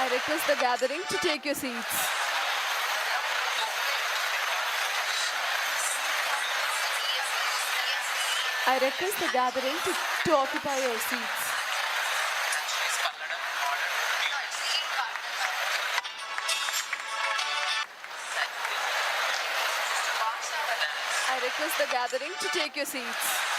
I request the gathering to take your seats. I request the gathering to occupy your seats. I request the gathering to take your seats.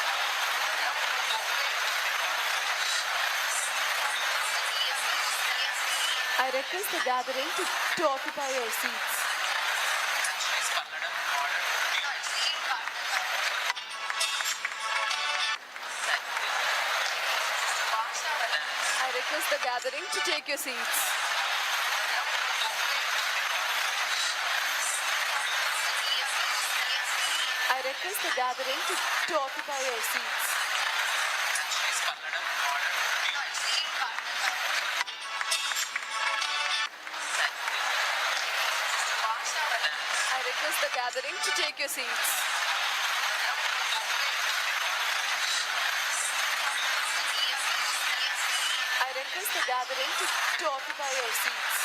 I request the gathering to occupy your seats. I request the gathering to take your seats. I request the gathering to occupy your seats. I request the gathering to take your seats. I request the gathering to occupy your seats.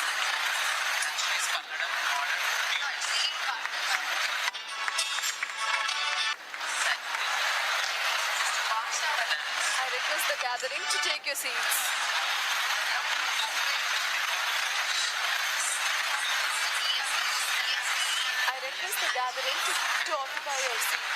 I request the gathering to take your seats. I request the gathering to occupy your seats.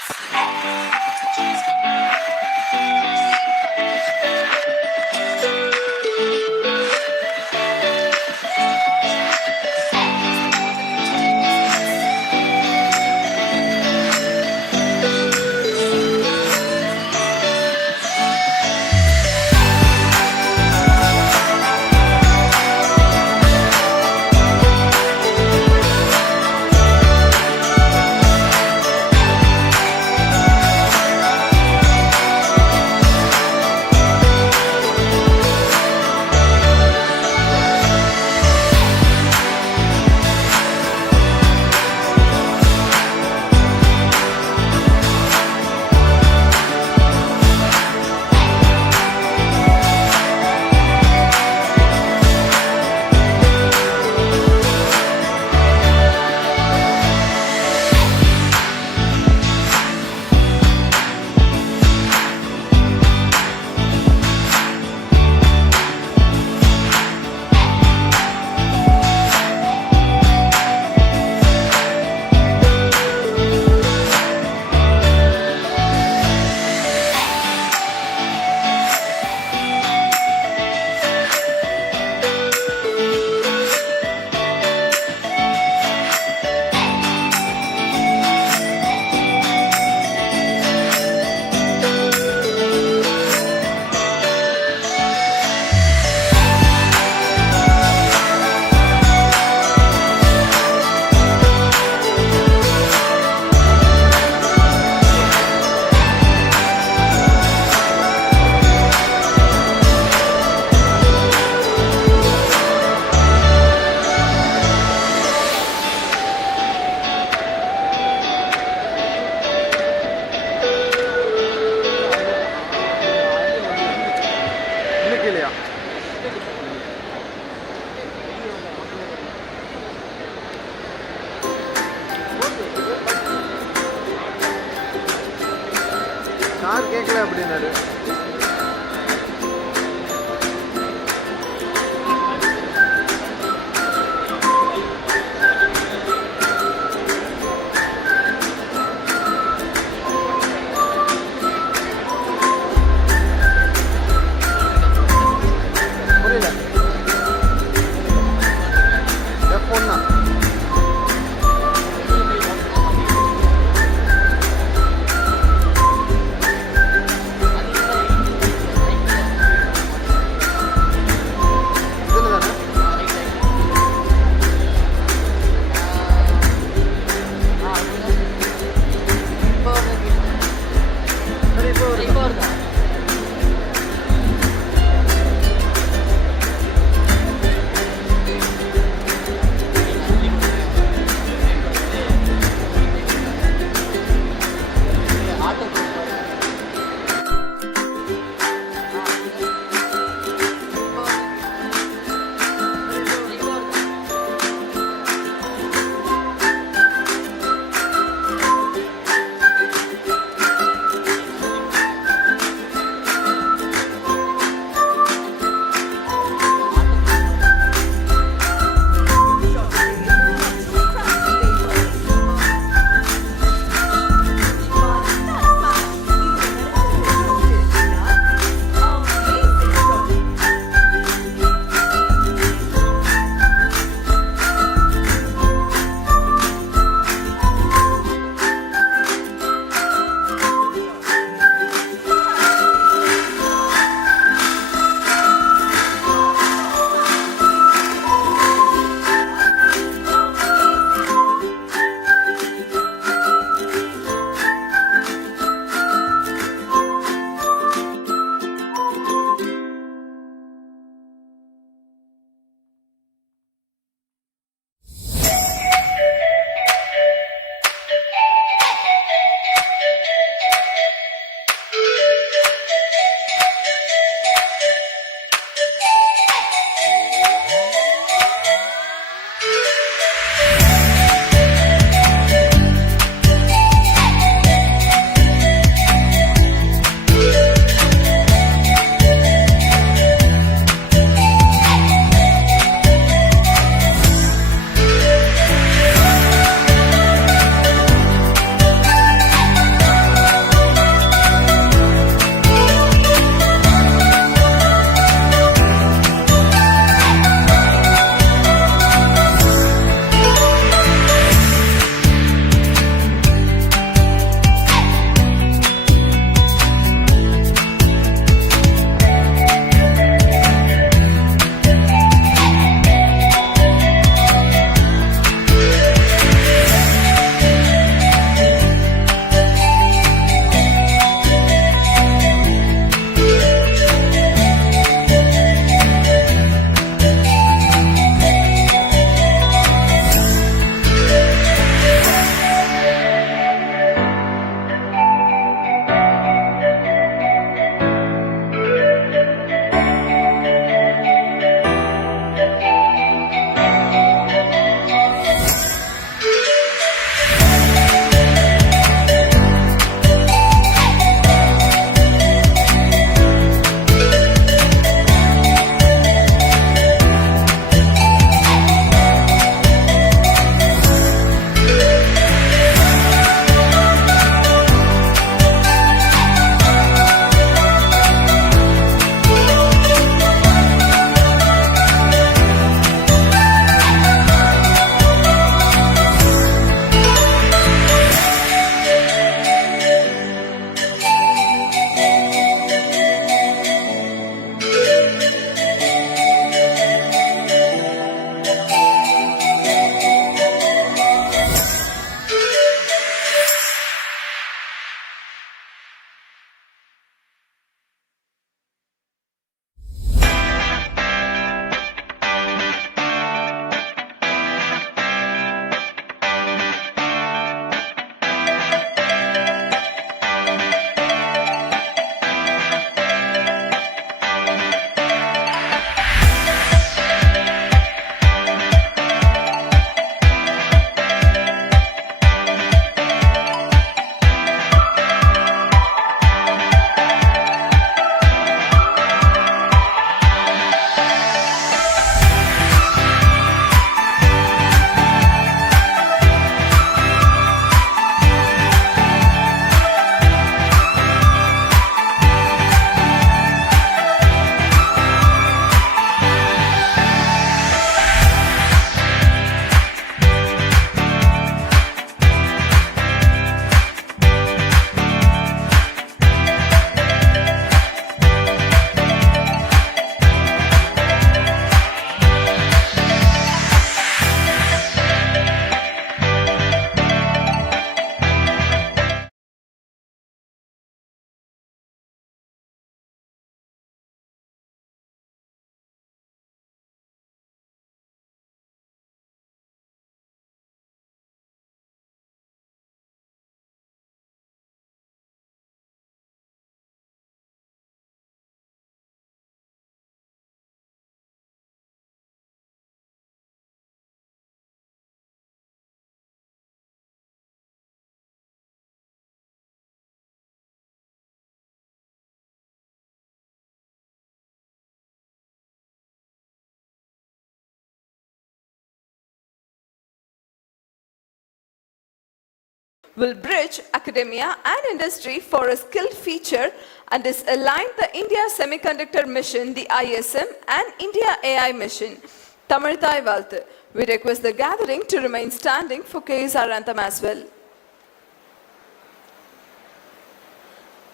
கேட்கல அப்படின்னாரு. will bridge academia and industry for a skilled future and is aligned the India Semiconductor Mission, the ISM, and India AI Mission. Tamil Thai Valthu. We request the gathering to remain standing for KSR anthem as well.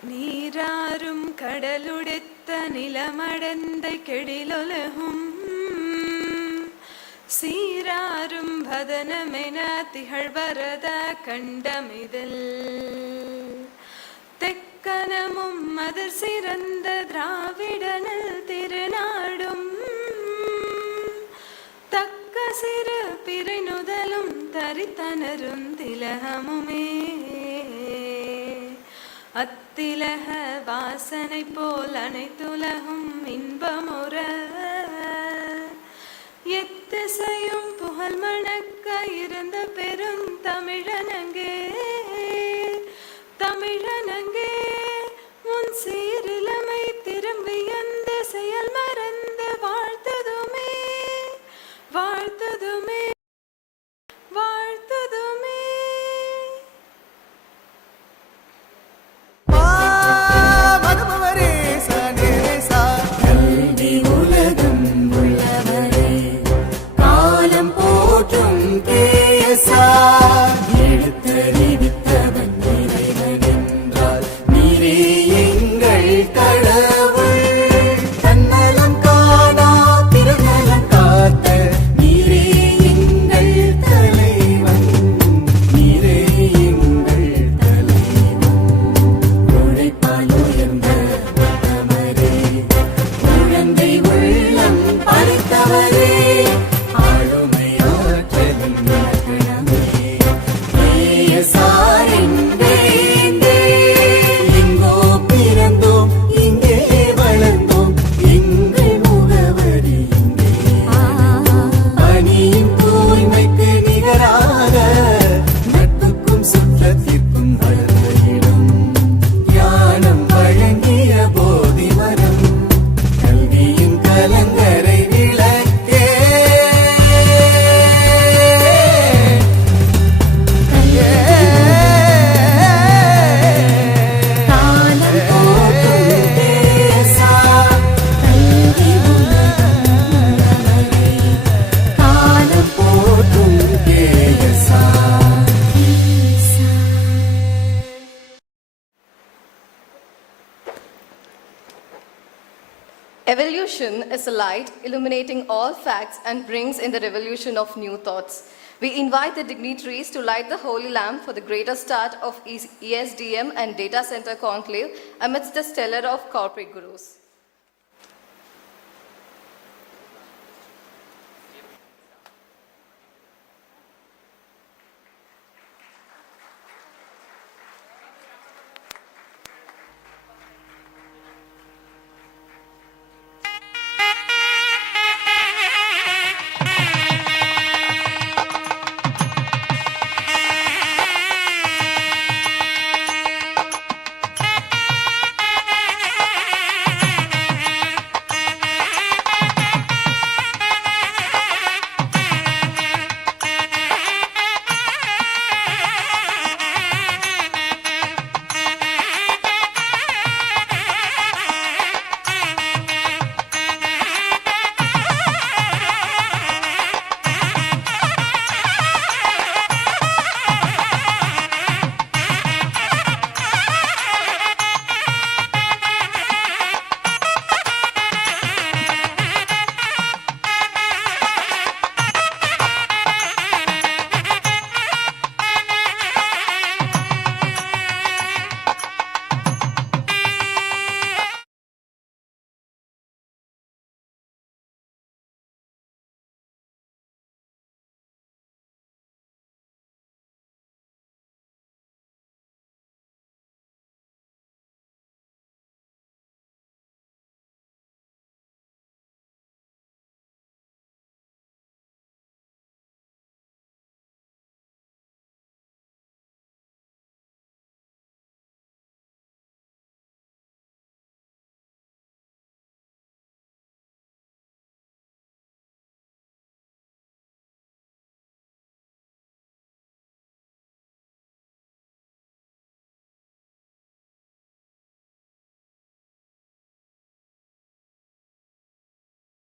நீராறும் கடலுடுத்த நிலமடந்தை கெடிலொலகும் சீராறும் பதனமென திகழ்வரத கண்டமிதல் தெக்கனமும் மதர் சிறந்த திராவிடனல் திருநாடும் தக்க சிறு பிறைநுதலும் தரித்தனரும் திலகமுமே அத்திலக வாசனை போல் அனைத்துலகும் இன்பமுற எத்திசையும் புகழ் மணக்க இருந்த பெருந்தமிழனங்கே தமிழனங்கே உன் சீரிலமை திரும்பி அந்த செயல் மறந்து வாழ்த்ததுமே வாழ்த்ததுமே வாழ்த்ததுமே. Evolution is a light illuminating all facts and brings in the revolution of new thoughts. We invite the dignitaries to light the holy lamp for the greater start of ESDM and Data Center Conclave amidst the stellar of corporate gurus.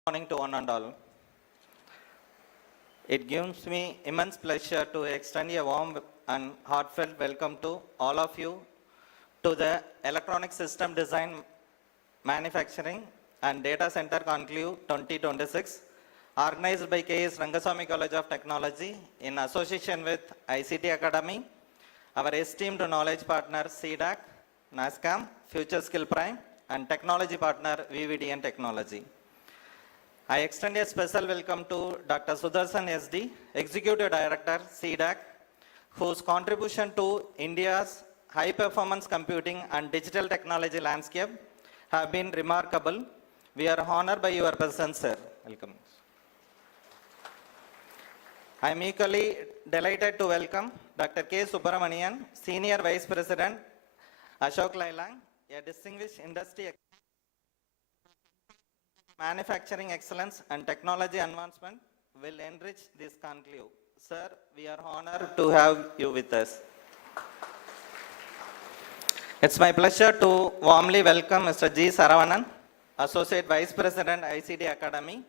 Morning to one and all. It gives me immense pleasure to extend a warm and heartfelt welcome to all of you to the Electronic System Design, Manufacturing and Data Center Conclave 2026, organized by K.S.Rangasamy College of Technology in association with ICT Academy, our esteemed knowledge partner CDAC, NASCAM, Future Skill Prime, and technology partner VVDN Technology. I extend a special welcome to Dr. Sudarshan SD, Executive Director, CDAC, whose contribution to India's high-performance computing and digital technology landscape have been remarkable. We are honored by your presence, sir. Welcome. I am equally delighted to welcome Dr. K. Subramanian, Senior Vice President, Ashok Lailang, a distinguished industry manufacturing excellence and technology advancement will enrich this conclave. Sir, we are honored to have you with us. It's my pleasure to warmly welcome Mr. G. Saravanan, Associate Vice President, ICT Academy,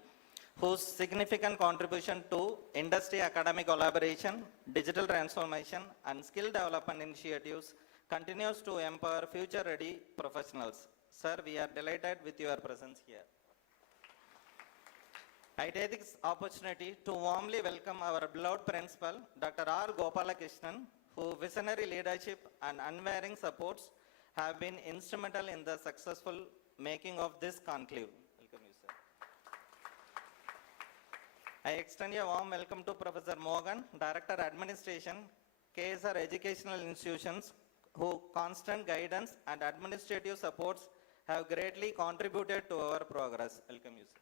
whose significant contribution to industry academic collaboration, digital transformation, and skill development initiatives continues to empower future-ready professionals. Sir, we are delighted with your presence here. I take this opportunity to warmly welcome our beloved principal, Dr. R. Gopalakrishnan, whose visionary leadership and unwavering supports have been instrumental in the successful making of this conclave. Welcome you, sir. I extend a warm welcome to Professor Mohan, Director Administration, KSR Educational Institutions, whose constant guidance and administrative supports have greatly contributed to our progress. Welcome you, sir.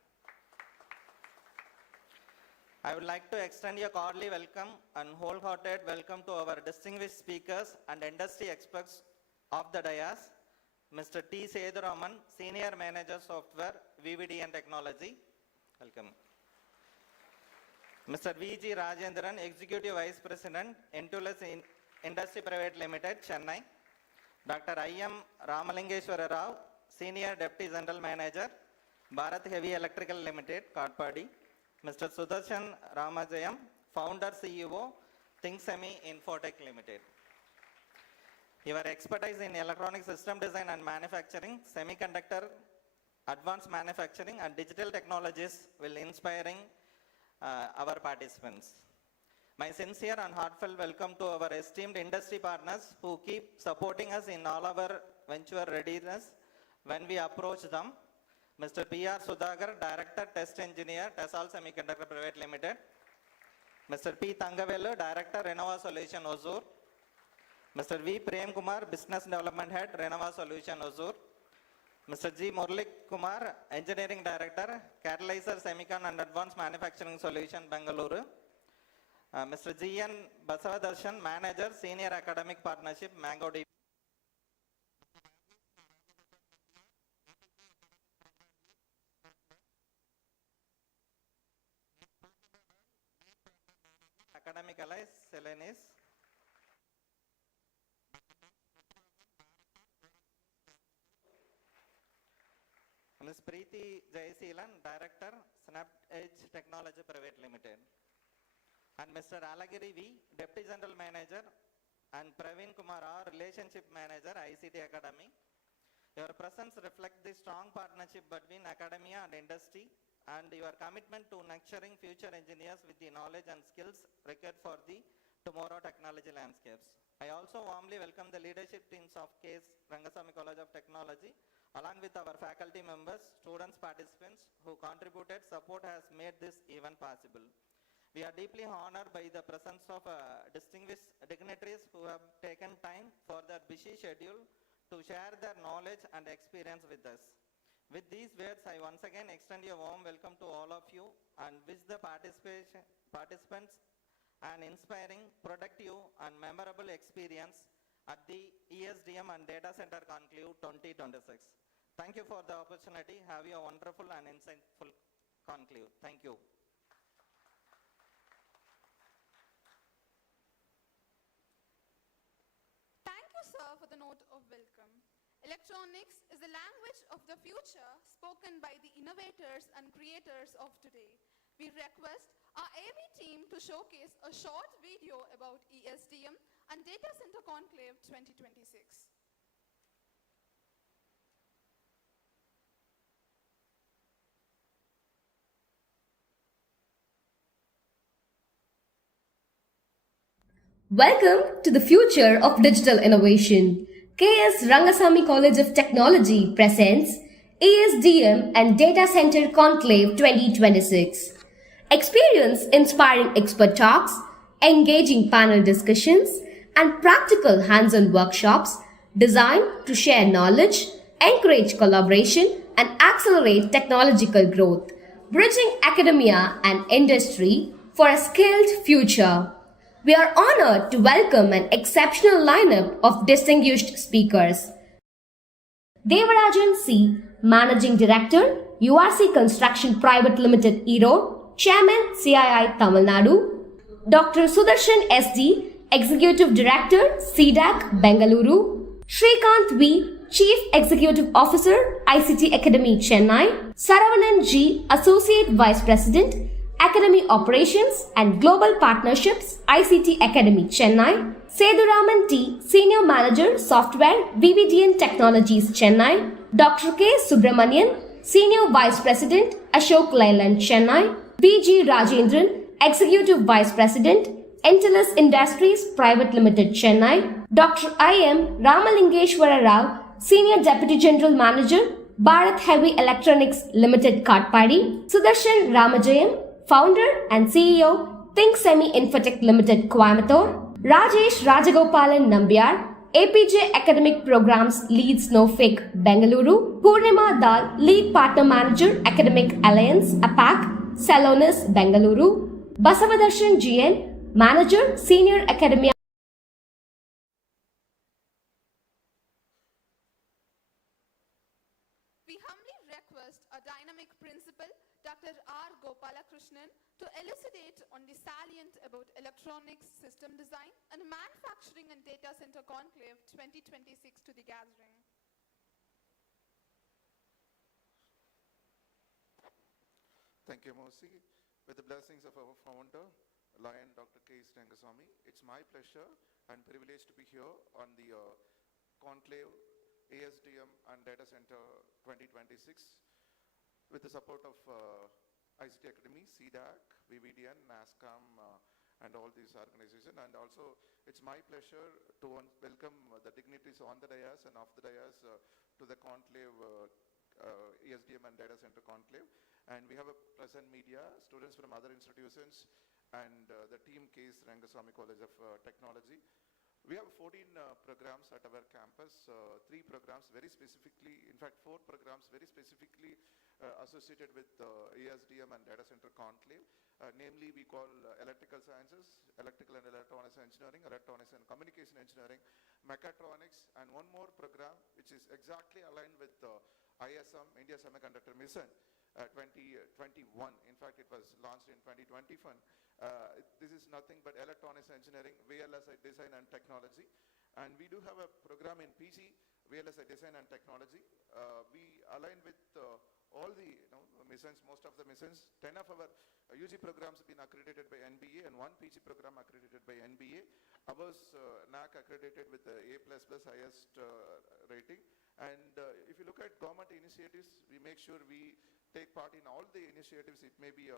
I would like to extend a cordial welcome and wholehearted welcome to our distinguished speakers and industry experts of the dais, Mr. T. Seduraman, Senior Manager Software, VVDN Technology. Welcome. Mr. V. G. Rajendran, Executive Vice President, Intulis Industry Private Limited, Chennai. Dr. I. M. Ramalingeshwara Rao, Senior Deputy General Manager, Bharat Heavy Electrical Limited, Katpadi. Mr. Sudarshan Ramajayam, Founder CEO, ThinkSemi Infotech Limited. Your expertise in electronic system design and manufacturing, semiconductor, advanced manufacturing, and digital technologies will inspiring our participants. My sincere and heartfelt welcome to our esteemed industry partners who keep supporting us in all our venture readiness when we approach them. Mr. P. R. Sudhakar, Director, Test Engineer, TESOL Semiconductor Private Limited. Mr. P. Thangavellu, Director, Renova Solution, Ozur. Mr. V. Prem Kumar, Business Development Head, Renova Solution, Ozur. Mr. G. Murli Kumar, Engineering Director, Catalyzer Semicon and Advanced Manufacturing Solution, Bengaluru. Mr. G. N. Basavadarshan, Manager, Senior Academic Partnership, MangoDB. Academic Allies, Selenis. Ms. Preeti Jayasilan, Director, Snap Edge Technology Private Limited. And Mr. Alagiri V, Deputy General Manager, and Praveen Kumar R, Relationship Manager, ICT Academy. Your presence reflects the strong partnership between academia and industry and your commitment to nurturing future engineers with the knowledge and skills required for the tomorrow technology landscapes. I also warmly welcome the leadership teams of K.S.Rangasamy College of Technology, along with our faculty members, students, participants who contributed support has made this event possible. We are deeply honored by the presence of distinguished dignitaries who have taken time for their busy schedule to share their knowledge and experience with us. With these words, I once again extend a warm welcome to all of you and wish the participants an inspiring, productive, and memorable experience at the ESDM and Data Center Conclave 2026. Thank you for the opportunity. Have a wonderful and insightful conclave. Thank you. Thank you, sir, for the note of welcome. Electronics is the language of the future spoken by the innovators and creators of today. We request our AV team to showcase a short video about ESDM and Data Center Conclave 2026. Welcome to the future of digital innovation. K.S.Rangasamy College of Technology presents ESDM and Data Center Conclave 2026. Experience inspiring expert talks, engaging panel discussions, and practical hands-on workshops designed to share knowledge, encourage collaboration, and accelerate technological growth, bridging academia and industry for a skilled future. We are honored to welcome an exceptional lineup of distinguished speakers. Devarajan C., Managing Director, URC Construction Private Limited, Erode, Chairman, CII, Tamil Nadu. Dr. Sudarshan S.D., Executive Director, CDAC, Bengaluru. Shrikant V., Chief Executive Officer, ICT Academy, Chennai. Saravanan G., Associate Vice President, Academy Operations and Global Partnerships, ICT Academy, Chennai. Seduraman T., Senior Manager, Software, VVDN Technologies, Chennai. Dr. K. Subramanian, Senior Vice President, Ashok Leyland, Chennai. B.G. Rajendran, Executive Vice President, Intellis Industries Private Limited, Chennai. Dr. I.M. Ramalingeshwara Rao, Senior Deputy General Manager, Bharat Heavy Electronics Limited, Katpadi. Sudarshan Ramajayam, Founder and CEO, Think Semi Infotech Limited, Coimbatore. Rajesh Rajagopalan Nambiar, APJ Academic Programs Lead Snowflake, Bengaluru. Purnima Dal, Lead Partner Manager, Academic Alliance, APAC, Salonis, Bengaluru. Basavadarshan GN, Manager, Senior Academia. We humbly request our dynamic principal, Dr. R. Gopalakrishnan, to elucidate on the salient about electronics system design and manufacturing and data center conclave 2026 to the gathering. Thank you, Mosi. With the blessings of our founder, Lion Dr. K.S.Rangasamy, it's my pleasure and privilege to be here on the conclave ESDM and Data Center 2026 with the support of ICT Academy, CDAC, VVDN, NASCOM, and all these organizations. And also, it's my pleasure to welcome the dignitaries on the dais and off the dais to the conclave, ESDM and Data Center Conclave. And we have a present media, students from other institutions, and the team K.S.Rangasamy College of Technology. We have 14 programs at our campus, 3 programs very specifically, in fact 4 programs very specifically associated with ESDM and Data Center Conclave. Namely, we call Electrical Sciences, Electrical and Electronics Engineering, Electronics and Communication Engineering, Mechatronics, and one more program which is exactly aligned with ISM, India Semiconductor Mission 2021. In fact, it was launched in 2021. This is nothing but Electronics Engineering, VLSI Design and Technology. And we do have a program in PG, VLSI Design and Technology. We align with all the missions, most of the missions. 10 of our UG programs have been accredited by NBA and 1 PG program accredited by NBA. Ours NAC accredited with the A++ highest rating. And if you look at government initiatives, we make sure we take part in all the initiatives. It may be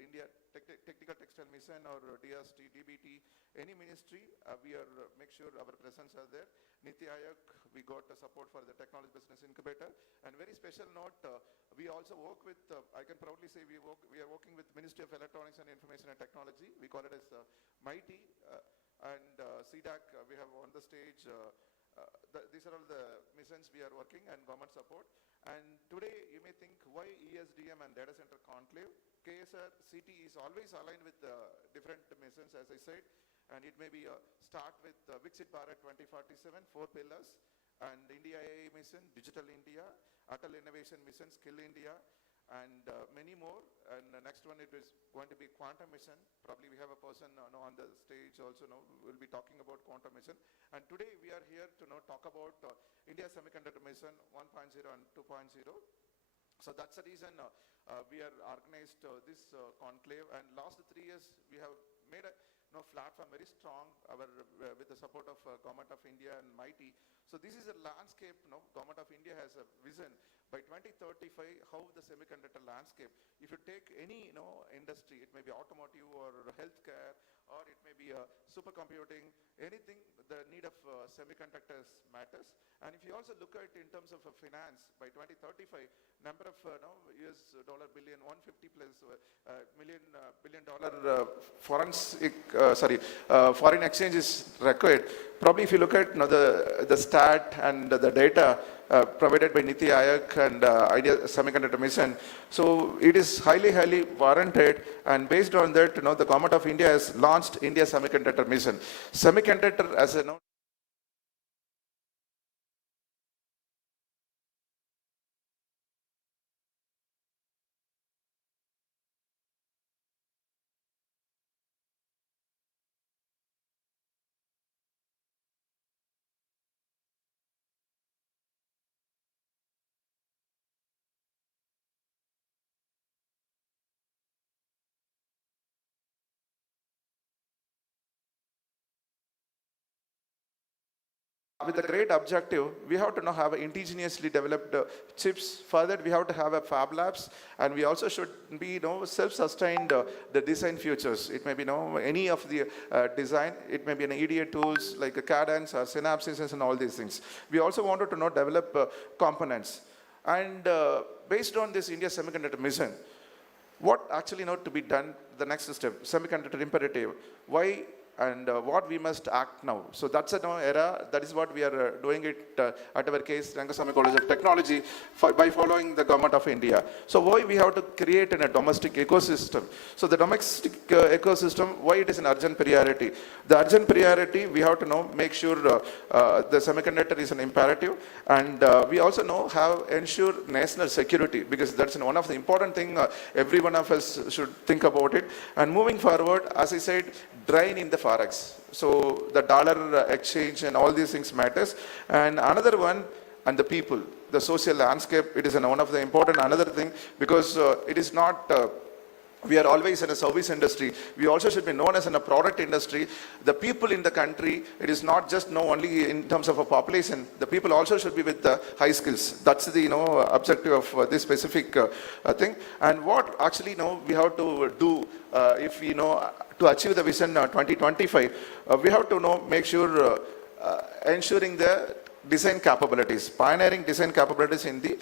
India Technical Textile Mission or DST, DBT, any ministry, we are make sure our presence are there. Niti Aayog, we got the support for the Technology Business Incubator. And very special note, we also work with, I can proudly say we are working with Ministry of Electronics and Information and Technology. We call it as MIghty. And CDAC, we have on the stage. These are all the missions we are working and government support. And today you may think, why ESDM and Data Center Conclave? KSRCT is always aligned with different missions, as I said. And it may be start with Viksit Bharat 2047, 4 pillars, and India AI mission, Digital India, Atal Innovation Mission, Skill India, and many more. And the next one, it is going to be Quantum Mission. Probably we have a person on the stage also. We'll be talking about Quantum Mission. And today we are here to talk about India Semiconductor Mission 1.0 and 2.0. So that's the reason we are organized this conclave, and last 3 years we have made a platform very strong with the support of Government of India and MIT. So this is a landscape. Government of India has a vision by 2035 how the semiconductor landscape. If you take any industry, it may be automotive or healthcare, or it may be supercomputing, anything, the need of semiconductors matters. And if you also look at in terms of finance, by 2035, number of US dollar billion, 150 plus billion dollar foreign exchange is required. Probably if you look at the stat and the data provided by Niti Aayog and India Semiconductor Mission, so it is highly warranted, and based on that, the Government of India has launched India Semiconductor Mission. Semiconductor as a with a great objective. We have to have indigenously developed chips. Further, we have to have a fab labs, and we also should be self-sustained the design futures. It may be any of the design. It may be an EDA tools like a Cadence or Synapses and all these things. We also wanted to develop components, and based on this India Semiconductor Mission, what actually to be done, the next step, semiconductor imperative, why and what we must act now. So that's an era. That is what we are doing it at our K.S.Rangasamy College of Technology by following the Government of India. So why we have to create a domestic ecosystem? So the domestic ecosystem, why it is an urgent priority? The urgent priority, we have to make sure the semiconductor is an imperative, and we also have ensure national security, because that's one of the important thing every one of us should think about it. And moving forward, as I said, drain in the forex. So the dollar exchange and all these things matters. And another one, and the people, the social landscape, it is one of the important another thing, because it is not we are always in a service industry. We also should be known as in a product industry. The people in the country, it is not just only in terms of a population. The people also should be with the high skills. That's the objective of this specific thing. And what actually we have to do if we to achieve the vision 2025, we have to make sure ensuring the design capabilities, pioneering design capabilities in the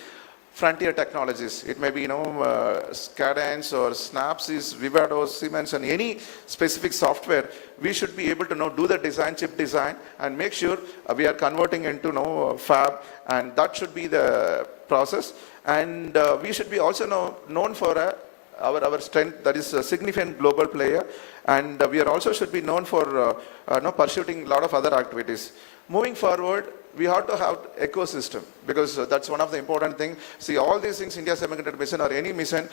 frontier technologies. It may be, Cadence or Synapses, Vivado, Siemens, and any specific software. We should be able to do the design, chip design, and make sure we are converting into fab, and that should be the process. And we should be also known for our strength, that is a significant global player, and we are also should be known for pursuing a lot of other activities. Moving forward, we have to have ecosystem, because that's one of the important things. See, all these things, India Semiconductor Mission or any mission,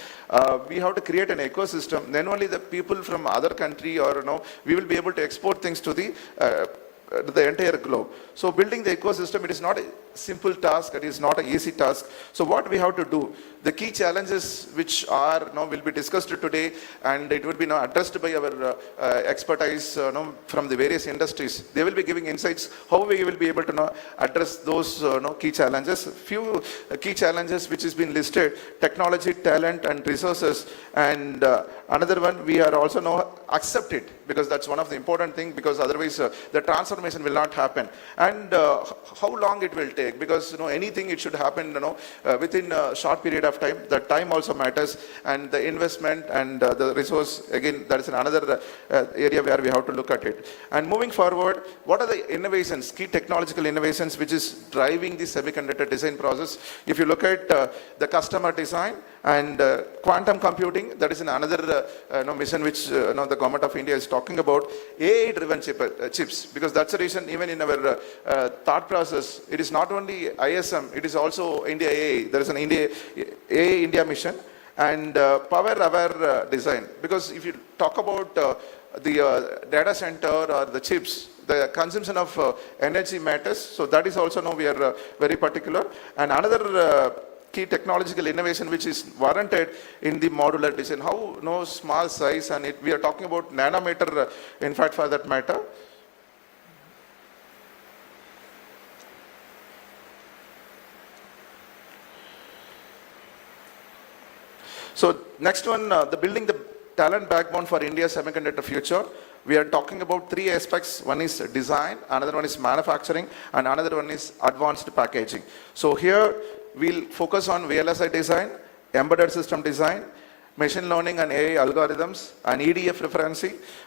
we have to create an ecosystem. Then only the people from other country or we will be able to export things to the entire globe. So building the ecosystem, it is not a simple task, it is not an easy task. So what we have to do, the key challenges which are will be discussed today, and it will be addressed by our expertise from the various industries. They will be giving insights how we will be able to address those key challenges. Few key challenges which has been listed: technology, talent, and resources. And another one, we are also accept it, because that's one of the important thing, because otherwise the transformation will not happen. And how long it will take, because anything it should happen within a short period of time. The time also matters, and the investment and the resource, again, that is another area where we have to look at it. And moving forward, what are the innovations, key technological innovations which is driving the semiconductor design process? If you look at the customer design and quantum computing, that is another mission which the Government of India is talking about. AI driven chips, because that's the reason even in our thought process, it is not only ISM, it is also India AI. There is an AI India mission, and power aware design, because if you talk about the data center or the chips, the consumption of energy matters. So that is also now we are very particular. And another key technological innovation which is warranted in the modular design. How no small size, and we are talking about nanometer, in fact, for that matter. So next one, the building the talent backbone for India's semiconductor future. We are talking about three aspects. One is design, another one is manufacturing, and another one is advanced packaging. So here we'll focus on VLSI design, embedded system design, machine learning and AI algorithms, and EDF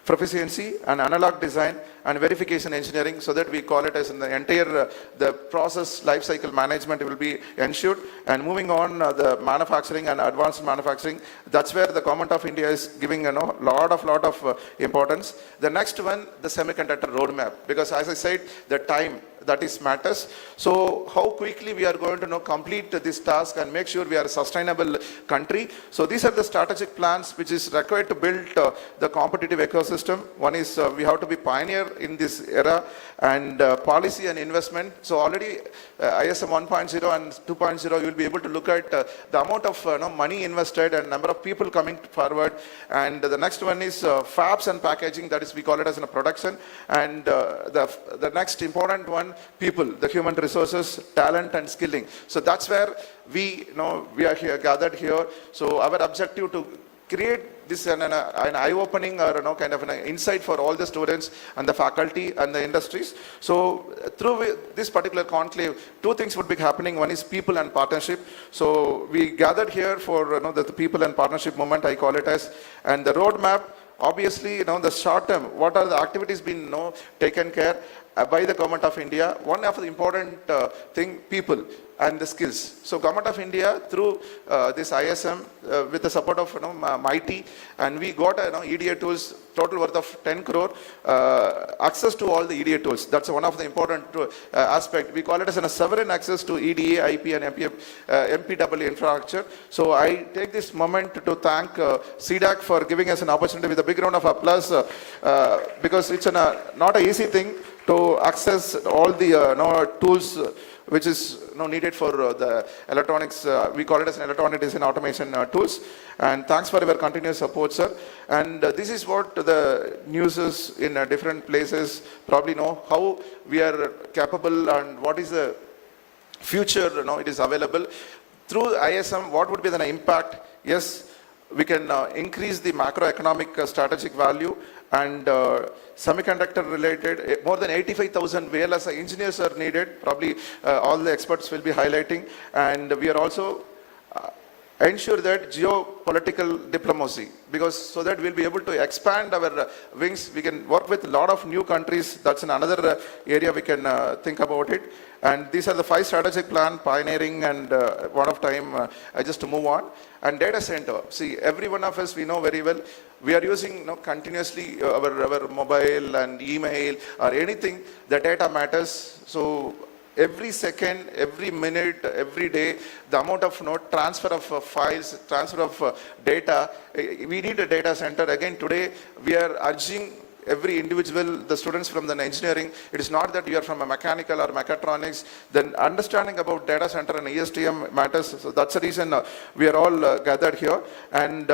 proficiency, and analog design, and verification engineering, so that we call it as in the entire the process lifecycle management will be ensured. And moving on, the manufacturing and advanced manufacturing, that's where the Government of India is giving lot of importance. The next one, the semiconductor roadmap, because as I said, the time that is matters. So how quickly we are going to complete this task and make sure we are a sustainable country. So these are the strategic plans which is required to build the competitive ecosystem. One is we have to be pioneer in this era, and policy and investment. So already ISM 1.0 and 2.0, you will be able to look at the amount of money invested and number of people coming forward. And the next one is fabs and packaging, that is we call it as a production. And the next important one, people, the human resources, talent and skilling. So that's where we are here, gathered here. So our objective to create this an eye-opening or kind of an insight for all the students and the faculty and the industries. So through this particular conclave, two things would be happening. One is people and partnership. So we gathered here for the people and partnership movement, I call it as, and the roadmap. Obviously, the short term, what are the activities being taken care by the Government of India? One of the important thing, people and the skills. So Government of India through this ISM with the support of MIT, and we got EDA tools total worth of 10 crore, access to all the EDA tools. That's one of the important aspect. We call it as a sovereign access to EDA, IP and MPW infrastructure. So I take this moment to thank CDAC for giving us an opportunity with a big round of applause, because it's not an easy thing to access all the tools which is needed for the electronics. We call it as an electronic design automation tools. And thanks for your continuous support, sir. And this is what the news is in different places probably know how we are capable and what is the future it is available. Through ISM, what would be the impact? Yes, we can increase the macroeconomic strategic value, and semiconductor related, more than 85,000 VLSI engineers are needed. Probably all the experts will be highlighting. And we are also ensure that geopolitical diplomacy, because so that we'll be able to expand our wings. We can work with a lot of new countries. That's another area we can think about it. And these are the 5 strategic plan, pioneering, and one of time, just to move on. And data center, see, every one of us, we know very well, we are using continuously our mobile and email or anything, the data matters. So every second, every minute, every day, the amount of transfer of files, transfer of data, we need a data center. Again, today, we are urging every individual, the students from the engineering, it is not that you are from a mechanical or mechatronics, then understanding about data center and ESDM matters. So that's the reason we are all gathered here. And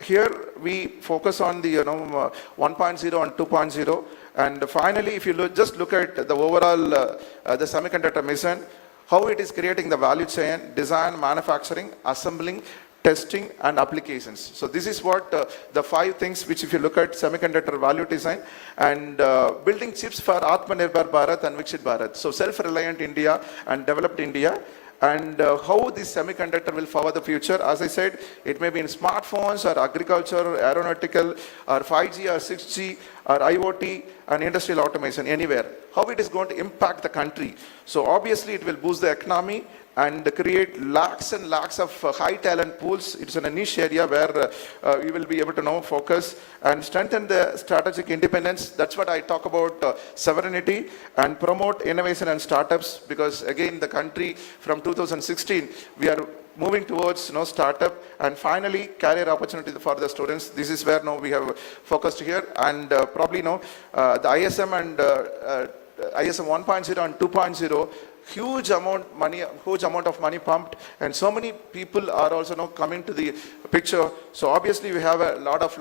here we focus on the 1.0 and 2.0. And finally, if you just look at the overall the semiconductor mission, how it is creating the value chain, design, manufacturing, assembling, testing and applications. So this is what the 5 things which, if you look at semiconductor value design and building chips for Atmanirbhar Bharat and Viksit Bharat. So self-reliant India and developed India. And how this semiconductor will power the future. As I said, it may be in smartphones or agriculture, aeronautical, or 5G or 6G or IoT and industrial automation, anywhere. How it is going to impact the country. So obviously it will boost the economy and create lakhs and lakhs of high talent pools. It's in a niche area where we will be able to focus and strengthen the strategic independence. That's what I talk about, sovereignty, and promote innovation and startups, because again, the country from 2016, we are moving towards startup and finally career opportunity for the students. This is where we have focused here, and probably the ISM and ISM 1.0 and 2.0, huge amount of money pumped, and so many people are also now coming to the picture. So obviously we have a lot of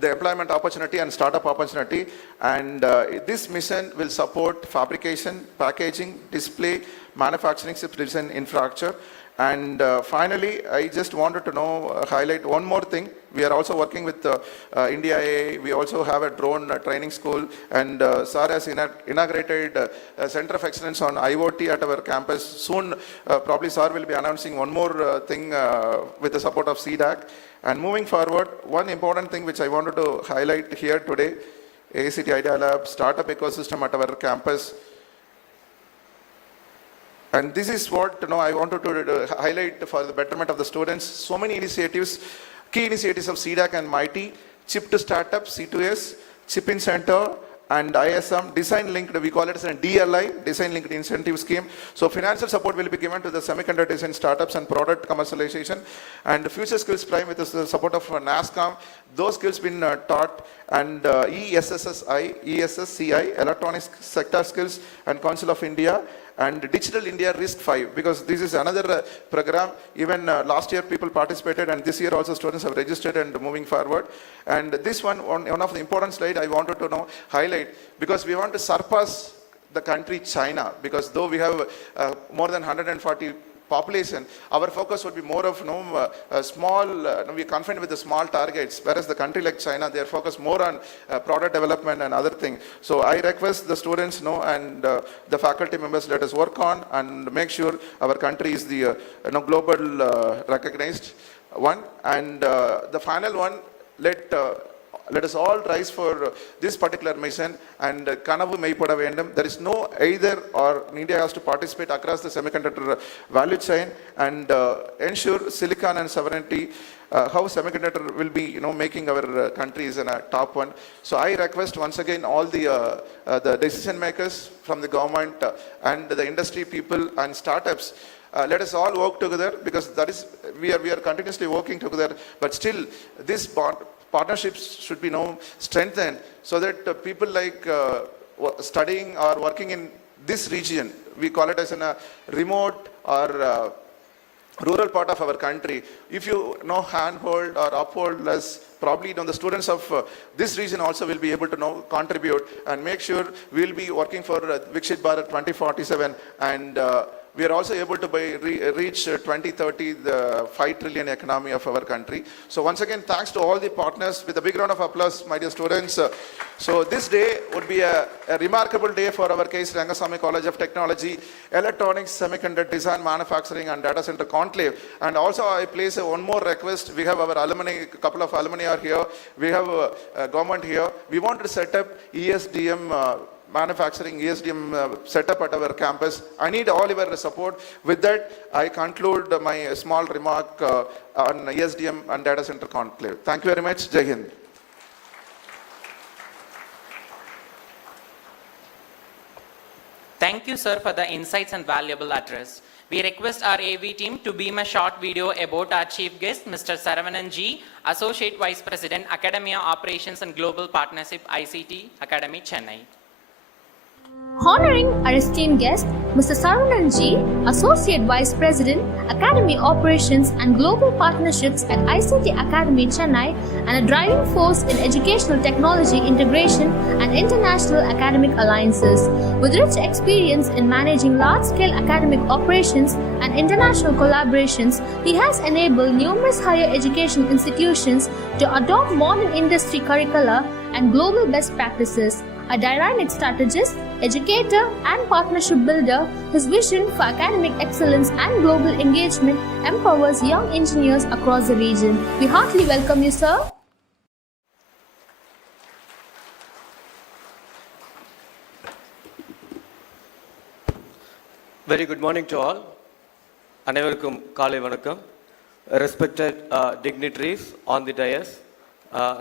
the employment opportunity and startup opportunity, and this mission will support fabrication, packaging, display, manufacturing, chip design, infrastructure. And finally, I just wanted to highlight one more thing. We are also working with India AA. We also have a drone training school, and SAR has inaugurated a Center of Excellence on IoT at our campus. Soon, probably SAR will be announcing one more thing with the support of CDAC. And moving forward, one important thing which I wanted to highlight here today, ICT Idea Lab, startup ecosystem at our campus. And this is what I wanted to highlight for the betterment of the students. So many initiatives, key initiatives of CDAC and MIT, Chip to Startup, C2S, Chip in Center, and ISM, design linked, we call it as a DLI, design linked incentive scheme. So financial support will be given to the semiconductor design startups and product commercialization. And Future Skills Prime with the support of NASCOM, those skills been taught, and ESSCI, Electronics Sector Skills, and Council of India, and Digital India Risk 5, because this is another program. Even last year people participated, and this year also students have registered and moving forward. And this one of the important slide I wanted to highlight, because we want to surpass the country China, because though we have more than 140 population, our focus would be more of small, we confined with the small targets, whereas the country like China, they are focused more on product development and other things. So I request the students and the faculty members, let us work on and make sure our country is the global recognized one. And the final one, let us all rise for this particular mission, and Kanavu Meipada Vendam. There is no either or. India has to participate across the semiconductor value chain and ensure silicon and sovereignty. How semiconductor will be making our countries in a top one. So I request once again all the decision makers from the government and the industry people and startups, let us all work together, because that is we are continuously working together, but still this partnerships should be strengthened, so that people like studying or working in this region, we call it as in a remote or rural part of our country, if you handhold or uphold us, probably the students of this region also will be able to contribute and make sure we will be working for Viksit Bharat 2047, and we are also able to reach 2030, the 5 trillion economy of our country. So once again, thanks to all the partners. With a big round of applause, my dear students. So this day would be a remarkable day for our K.S.Rangasamy College of Technology, Electronics, Semiconductor Design, Manufacturing, and Data Center Conclave. And also I place one more request. We have our alumni, a couple of alumni are here. We have government here. We want to set up ESDM manufacturing, ESDM setup at our campus. I need all your support. With that, I conclude my small remark on ESDM and Data Center Conclave. Thank you very much. Jai Hind. Thank you, sir, for the insights and valuable address. We request our AV team to beam a short video about our chief guest, Mr. Saravanan G, Associate Vice President, Academia Operations and Global Partnership, ICT Academy, Chennai. Honoring our esteemed guest, Mr. Saravanan G, Associate Vice President, Academy Operations and Global Partnerships at ICT Academy, Chennai, and a driving force in educational technology integration and international academic alliances. With rich experience in managing large-scale academic operations and international collaborations, he has enabled numerous higher education institutions to adopt modern industry curricula and global best practices. A dynamic strategist, educator, and partnership builder, his vision for academic excellence and global engagement empowers young engineers across the region. We heartily welcome you, sir. Very good morning to all. அனைவருக்கும் காலை வணக்கம். Respected dignitaries on the dais,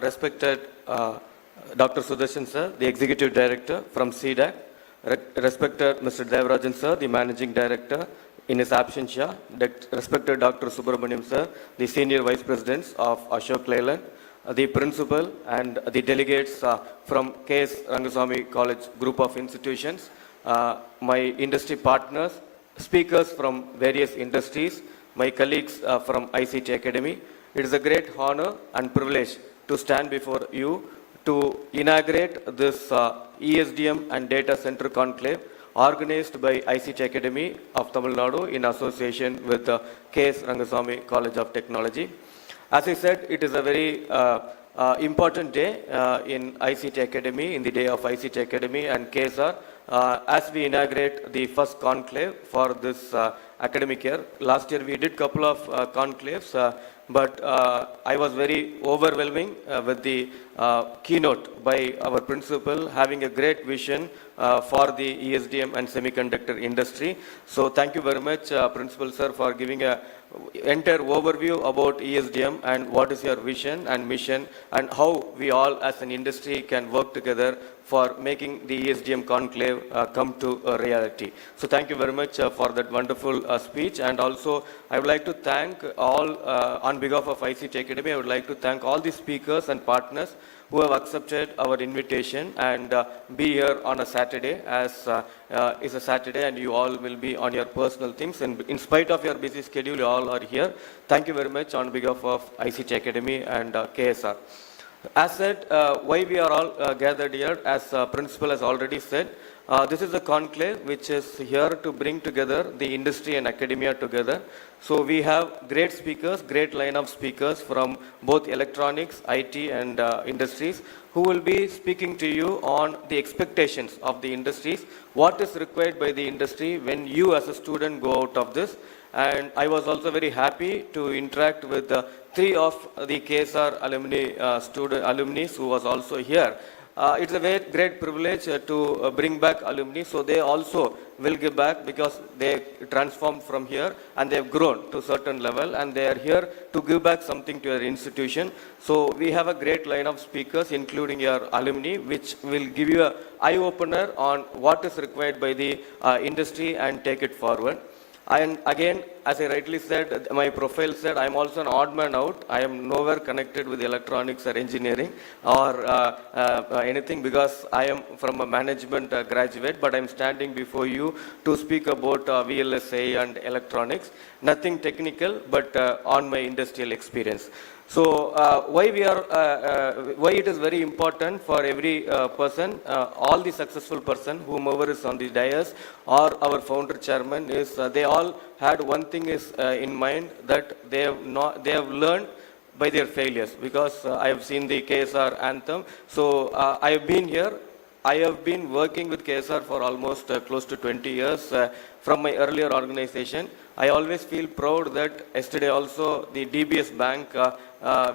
respected Dr. Sudarshan sir, the Executive Director from CDAC, respected Mr. Devarajan sir, the Managing Director, in his absentia, respected Dr. Subramaniam sir, the senior vice presidents of Ashok Leyland, the principal and the delegates from K.S.Rangasamy College group of institutions, my industry partners, speakers from various industries, my colleagues from ICT Academy. It is a great honor and privilege to stand before you to inaugurate this ESDM and Data Center Conclave organized by ICT Academy of Tamil Nadu in association with the K.S.Rangasamy College of Technology. As I said, it is a very important day in ICT Academy, in the day of ICT Academy and KSR, as we inaugurate the first conclave for this academic year. Last year we did couple of conclaves, but I was very overwhelming with the keynote by our principal having a great vision for the ESDM and semiconductor industry. So thank you very much, Principal Sir, for giving a entire overview about ESDM and what is your vision and mission and how we all as an industry can work together for making the ESDM conclave come to a reality. So thank you very much for that wonderful speech, and also I would like to thank all, on behalf of ICT Academy, I would like to thank all the speakers and partners who have accepted our invitation and be here on a Saturday, as is a Saturday and you all will be on your personal things, and in spite of your busy schedule you all are here. Thank you very much on behalf of ICT Academy and KSR. As said, why we are all gathered here, as principal has already said, this is a conclave which is here to bring together the industry and academia together. So we have great speakers, great line of speakers from both electronics, IT and industries, who will be speaking to you on the expectations of the industries, what is required by the industry when you as a student go out of this. And I was also very happy to interact with three of the KSR alumni who was also here. It's a very great privilege to bring back alumni, so they also will give back because they transformed from here and they have grown to a certain level and they are here to give back something to your institution. So we have a great line of speakers including your alumni, which will give you an eye-opener on what is required by the industry and take it forward. And again, as I rightly said, my profile said, I am also an odd man out. I am nowhere connected with electronics or engineering or anything, because I am from a management graduate, but I am standing before you to speak about VLSI and electronics. Nothing technical, but on my industrial experience. So why it is very important for every person, all the successful person, whomever is on the dais or our founder chairman, is they all had one thing is in mind, that they have learned by their failures, because I have seen the KSR anthem. So I have been here. I have been working with KSR for almost close to 20 years from my earlier organization. I always feel proud that yesterday also the DBS Bank,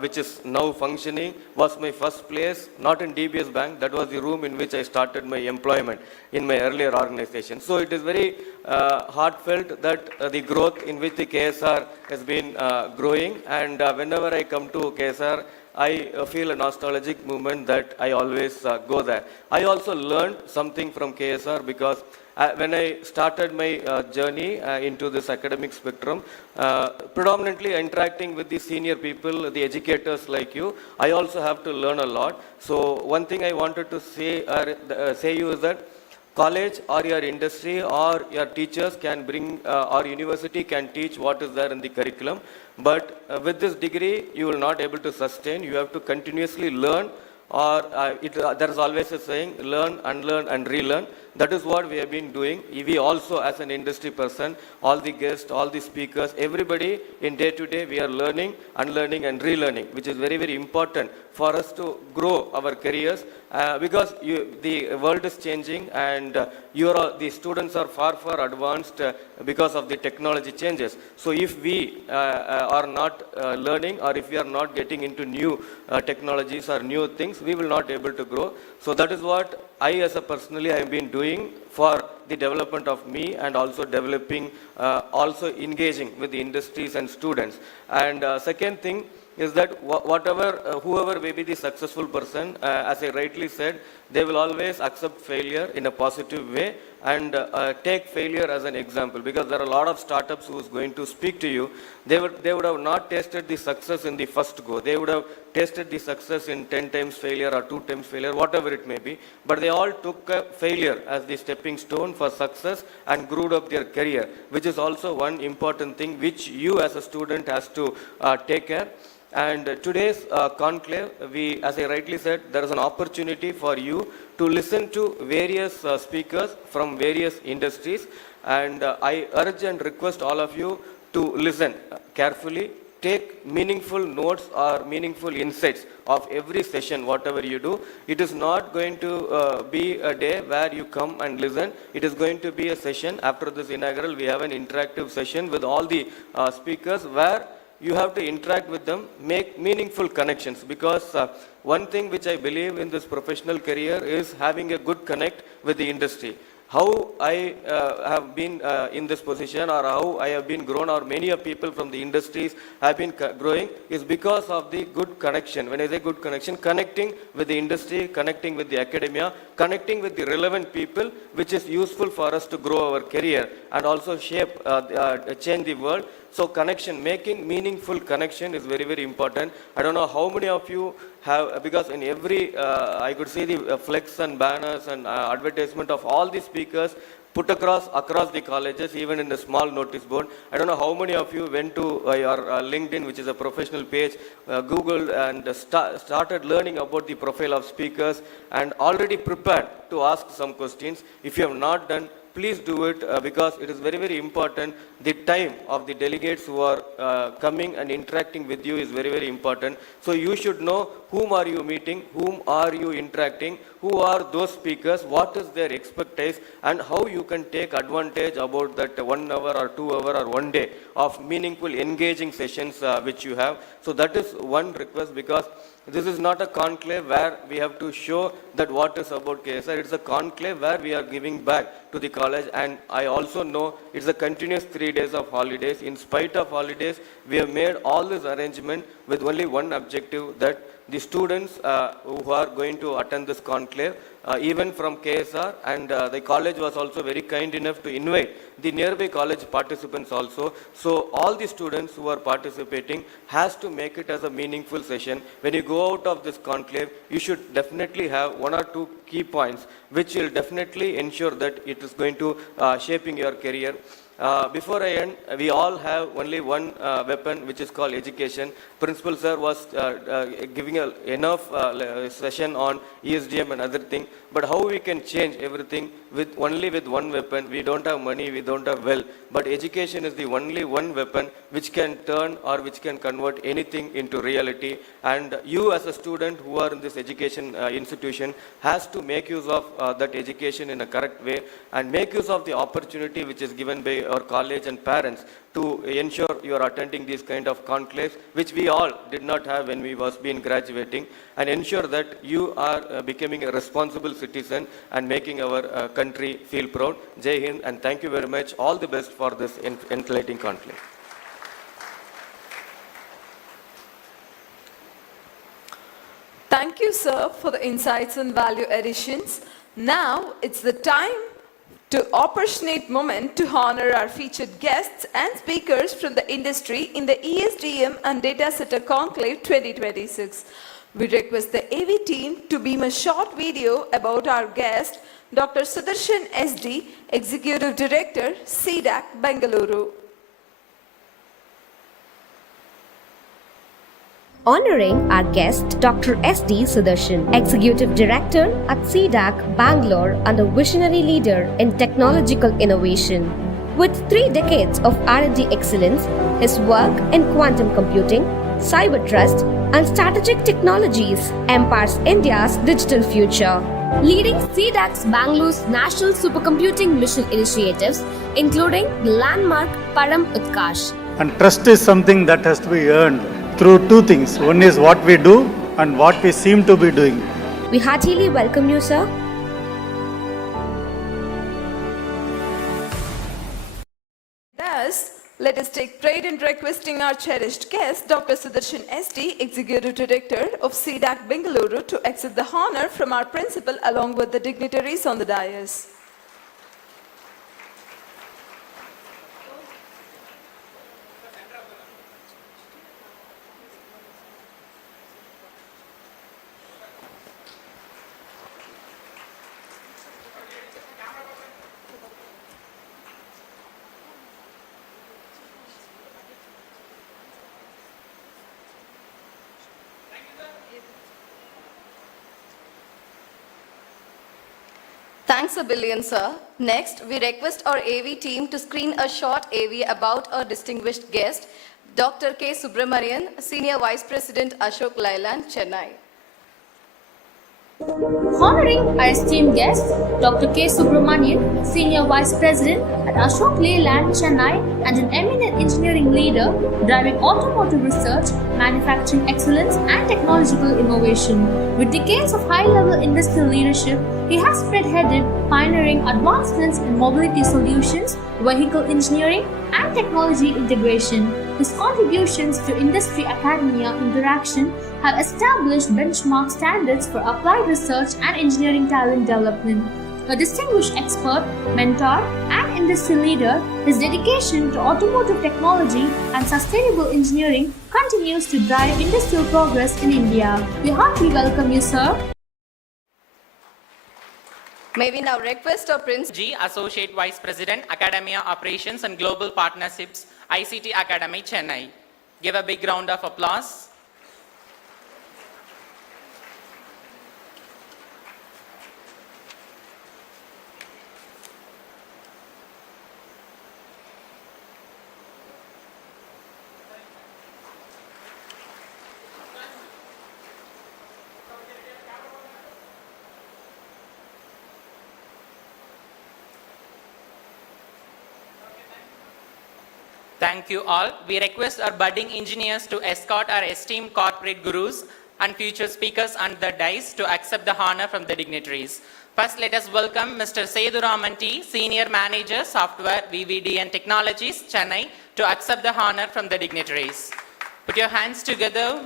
which is now functioning, was my first place, not in DBS Bank, that was the room in which I started my employment in my earlier organization. So it is very heartfelt that the growth in which the KSR has been growing, and whenever I come to KSR, I feel a nostalgic moment that I always go there. I also learned something from KSR, because when I started my journey into this academic spectrum, predominantly interacting with the senior people, the educators like you, I also have to learn a lot. So one thing I wanted to say you is that college or your industry or your teachers can bring, or university can teach what is there in the curriculum. But with this degree, you will not able to sustain. You have to continuously learn, or there is always a saying, learn, unlearn and relearn. That is what we have been doing. We also, as an industry person, all the guests, all the speakers, everybody in day to day, we are learning, unlearning and relearning, which is very, very important for us to grow our careers, because the world is changing and the students are far, far advanced because of the technology changes. So if we are not learning, or if we are not getting into new technologies or new things, we will not able to grow. So that is what I as a personally I have been doing for the development of me, and also developing, also engaging with the industries and students. And second thing is that whoever may be the successful person, as I rightly said, They will always accept failure in a positive way and take failure as an example, because there are a lot of startups who is going to speak to you. They would have not tasted the success in the first go. They would have tasted the success in 10 times failure or 2 times failure, whatever it may be. But they all took failure as the stepping stone for success and grew up their career, which is also one important thing which you as a student has to take care. And today's conclave, as I rightly said, there is an opportunity for you to listen to various speakers from various industries. And I urge and request all of you to listen carefully, take meaningful notes or meaningful insights of every session, whatever you do. It is not going to be a day where you come and listen. It is going to be a session. After this inaugural, we have an interactive session with all the speakers where you have to interact with them, make meaningful connections, because one thing which I believe in this professional career is having a good connect with the industry. How I have been in this position, or how I have been grown, or many of people from the industries have been growing, is because of the good connection. When I say good connection, connecting with the industry, connecting with the academia, connecting with the relevant people, which is useful for us to grow our career and also shape, change the world. So connection, making meaningful connection is very, very important. I don't know how many of you have, because in every, I could see the flex and banners and advertisement of all the speakers put across the colleges, even in the small notice board. I don't know how many of you went to your LinkedIn, which is a professional page, Google, and started learning about the profile of speakers and already prepared to ask some questions. If you have not done, please do it, because it is very, very important. The time of the delegates who are coming and interacting with you is very, very important. So you should know whom are you meeting, whom are you interacting, who are those speakers, what is their expertise, and how you can take advantage about that 1 hour or 2 hour or 1 day of meaningful, engaging sessions which you have. So that is one request, because this is not a conclave where we have to show that what is about KSR. It's a conclave where we are giving back to the college. And I also know it's a continuous 3 days of holidays. In spite of holidays, we have made all this arrangement with only one objective, that the students who are going to attend this conclave, even from KSR, and the college was also very kind enough to invite the nearby college participants also. So all the students who are participating has to make it as a meaningful session. When you go out of this conclave, you should definitely have 1 or 2 key points which will definitely ensure that it is going to shaping your career. Before I end, we all have only one weapon, which is called education. Principal sir was giving enough session on ESDM and other thing. But how we can change everything with only with one weapon? We don't have money, we don't have wealth. But education is the only one weapon which can turn or which can convert anything into reality. And you as a student who are in this education institution has to make use of that education in a correct way, and make use of the opportunity which is given by our college and parents to ensure you are attending these kind of conclaves, which we all did not have when we was being graduating, and ensure that you are becoming a responsible citizen and making our country feel proud. Jai Hind, and thank you very much. All the best for this enlightening conclave. Thank you, sir, for the insights and value additions. Now it's the time to opportunate moment to honor our featured guests and speakers from the industry in the ESDM and Data Center Conclave 2026. We request the AV team to beam a short video about our guest, Dr. Sudarshan SD, Executive Director, CDAC, Bengaluru. Honoring our guest, Dr. S.D. Sudarshan, Executive Director at CDAC, Bangalore, and a visionary leader in technological innovation. With 3 decades of R&D excellence, his work in quantum computing, cyber trust, and strategic technologies empowers India's digital future. Leading CDAC's Bangalore's national supercomputing mission initiatives, including the landmark Param Utkarsh. And trust is something that has to be earned through 2 things. One is what we do and what we seem to be doing. We heartily welcome you, sir. Thus, Let us take pride in requesting our cherished guest, Dr. Sudarshan SD, Executive Director of CDAC Bengaluru, to accept the honor from our principal along with the dignitaries on the dais. Thanks a billion, sir. Next, we request our AV team to screen a short AV about our distinguished guest, Dr. K. Subramanian, Senior Vice President, Ashok Leyland, Chennai. Honoring our esteemed guest, Dr. K. Subramanian, Senior Vice President at Ashok Leyland, Chennai, and an eminent engineering leader driving automotive research, manufacturing excellence, and technological innovation. With decades of high-level industrial leadership, he has spearheaded pioneering advancements in mobility solutions, vehicle engineering, and technology integration. His contributions to industry-academia interaction have established benchmark standards for applied research and engineering talent development. A distinguished expert, mentor, and industry leader, his dedication to automotive technology and sustainable engineering continues to drive industrial progress in India. We heartily welcome you, sir. May we now request our Prince G, Associate Vice President, Academia Operations and Global Partnerships, ICT Academy, Chennai. Give a big round of applause. Thank you all. We request our budding engineers to escort our esteemed corporate gurus and future speakers on the dais to accept the honor from the dignitaries. First, let us welcome Mr. Seduraman T, Senior Manager, Software, VVD and Technologies, Chennai, to accept the honor from the dignitaries. Put your hands together.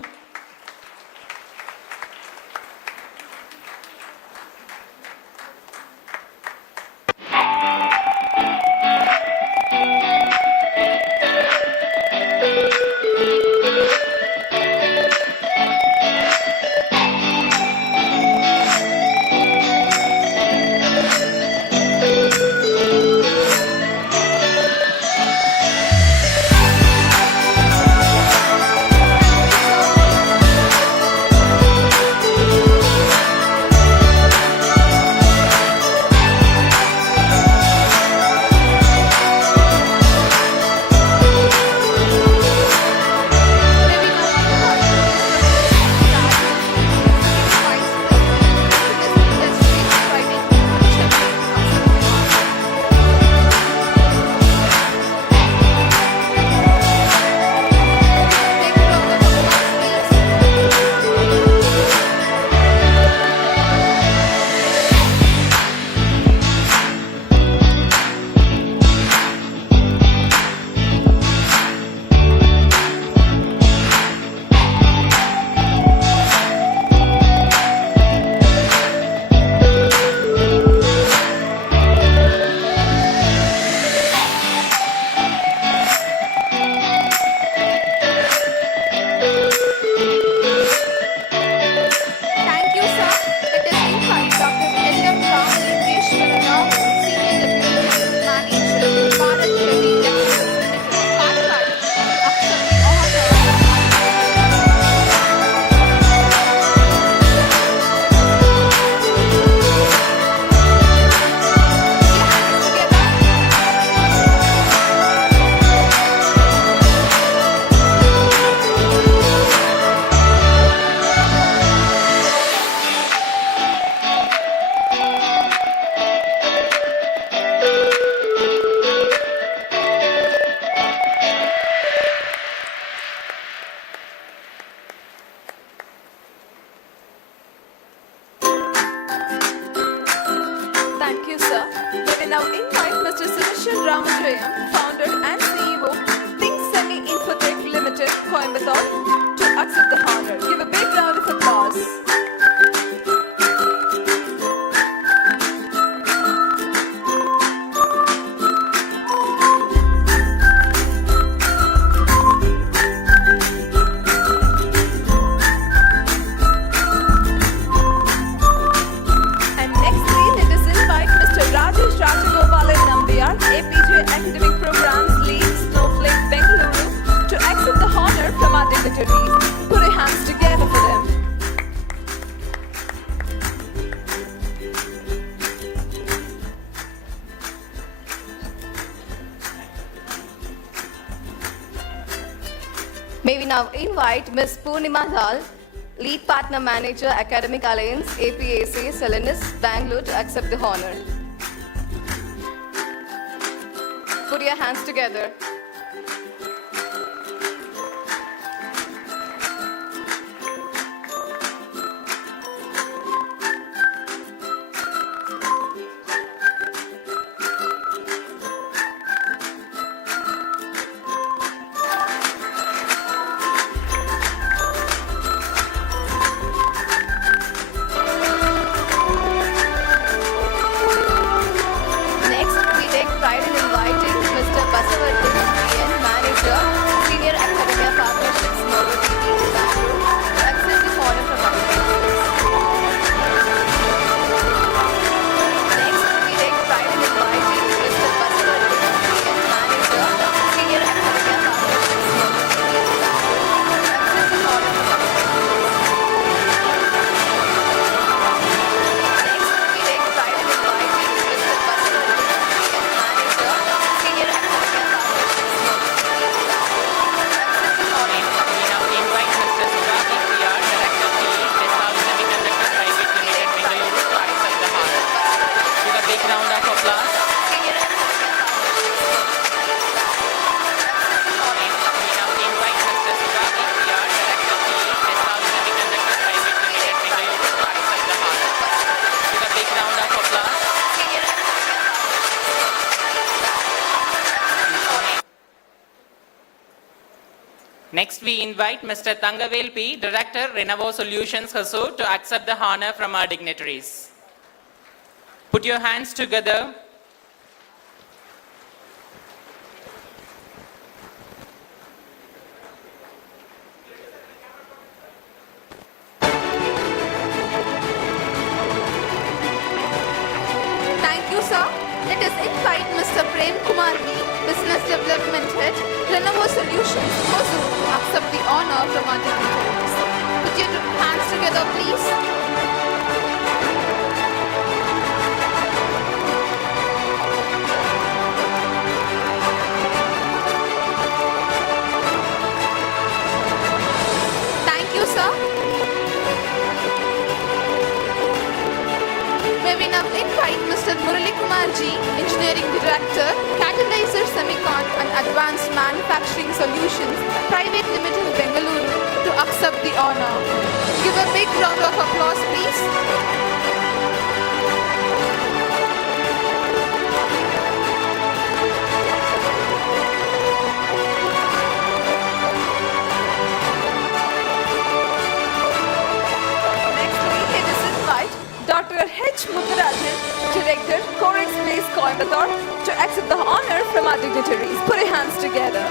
Thank you, sir. Let me now invite Mr. Sudarshan Ramajayam, founder and CEO, Director, Coimbatore, to accept the honor. Give a big round of applause. And nextly, let us invite Mr. Rajesh Rajagopalan Nambiar, APJ Academic Programs Lead, Snowflake, Bengaluru, to accept the honor from our dignitaries. Put your hands together for them. May we now invite Ms. Purnima Dal, Lead Partner Manager, Academic Alliance, APAC, Selenis, Bangalore, to accept the honor. Put your hands together. Next, we take pride in inviting Mr. Basavarthan PN, Manager, Senior Academia Partnerships, Mobile TV, Bangalore, to accept the honor from our dignitaries. Next, we take pride in inviting Mr. Basavarthan PN, Manager, Senior Academia Partnerships, Mobile TV, Bangalore, to accept the honor from our dignitaries. Next, we take pride in inviting Mr. Basavarthan PN, Manager, Senior Academia Partnerships, Mobile TV, Bangalore, to accept the honor from our We now invite Mr. Surabi PR, Director PE, Semiconductor Private Limited, Bengaluru, to accept the honor. Give a big round of applause. Senior Academia Partnerships, Mobile TV, Bangalore, to accept the honor from our We now invite Mr. Surabi PR, Director PE, Semiconductor Private Limited, Bengaluru, to accept the honor. Give a big round of applause. Senior Academia Next, we invite Mr. Tangavel P., Director, Renovo Solutions, Hosur, to accept the honor from our dignitaries. Put your hands together. Thank you, sir. Let us invite Mr. Prem Kumar V, Business Development Head, Lenovo Solutions, Hosur, to accept the honor from our dignitaries. Put your hands together, please. Thank you, sir. May we now invite Mr. Murali Kumar G, Engineering Director, Catalyzer Semicon and Advanced Manufacturing Solutions, Private Limited, Bengaluru, to accept the honor. Give a big round of applause, please. Next, let us invite Dr. H. Muthurajan, Director, Corex Place, Coimbatore, to accept the honor from our dignitaries. Put your hands together.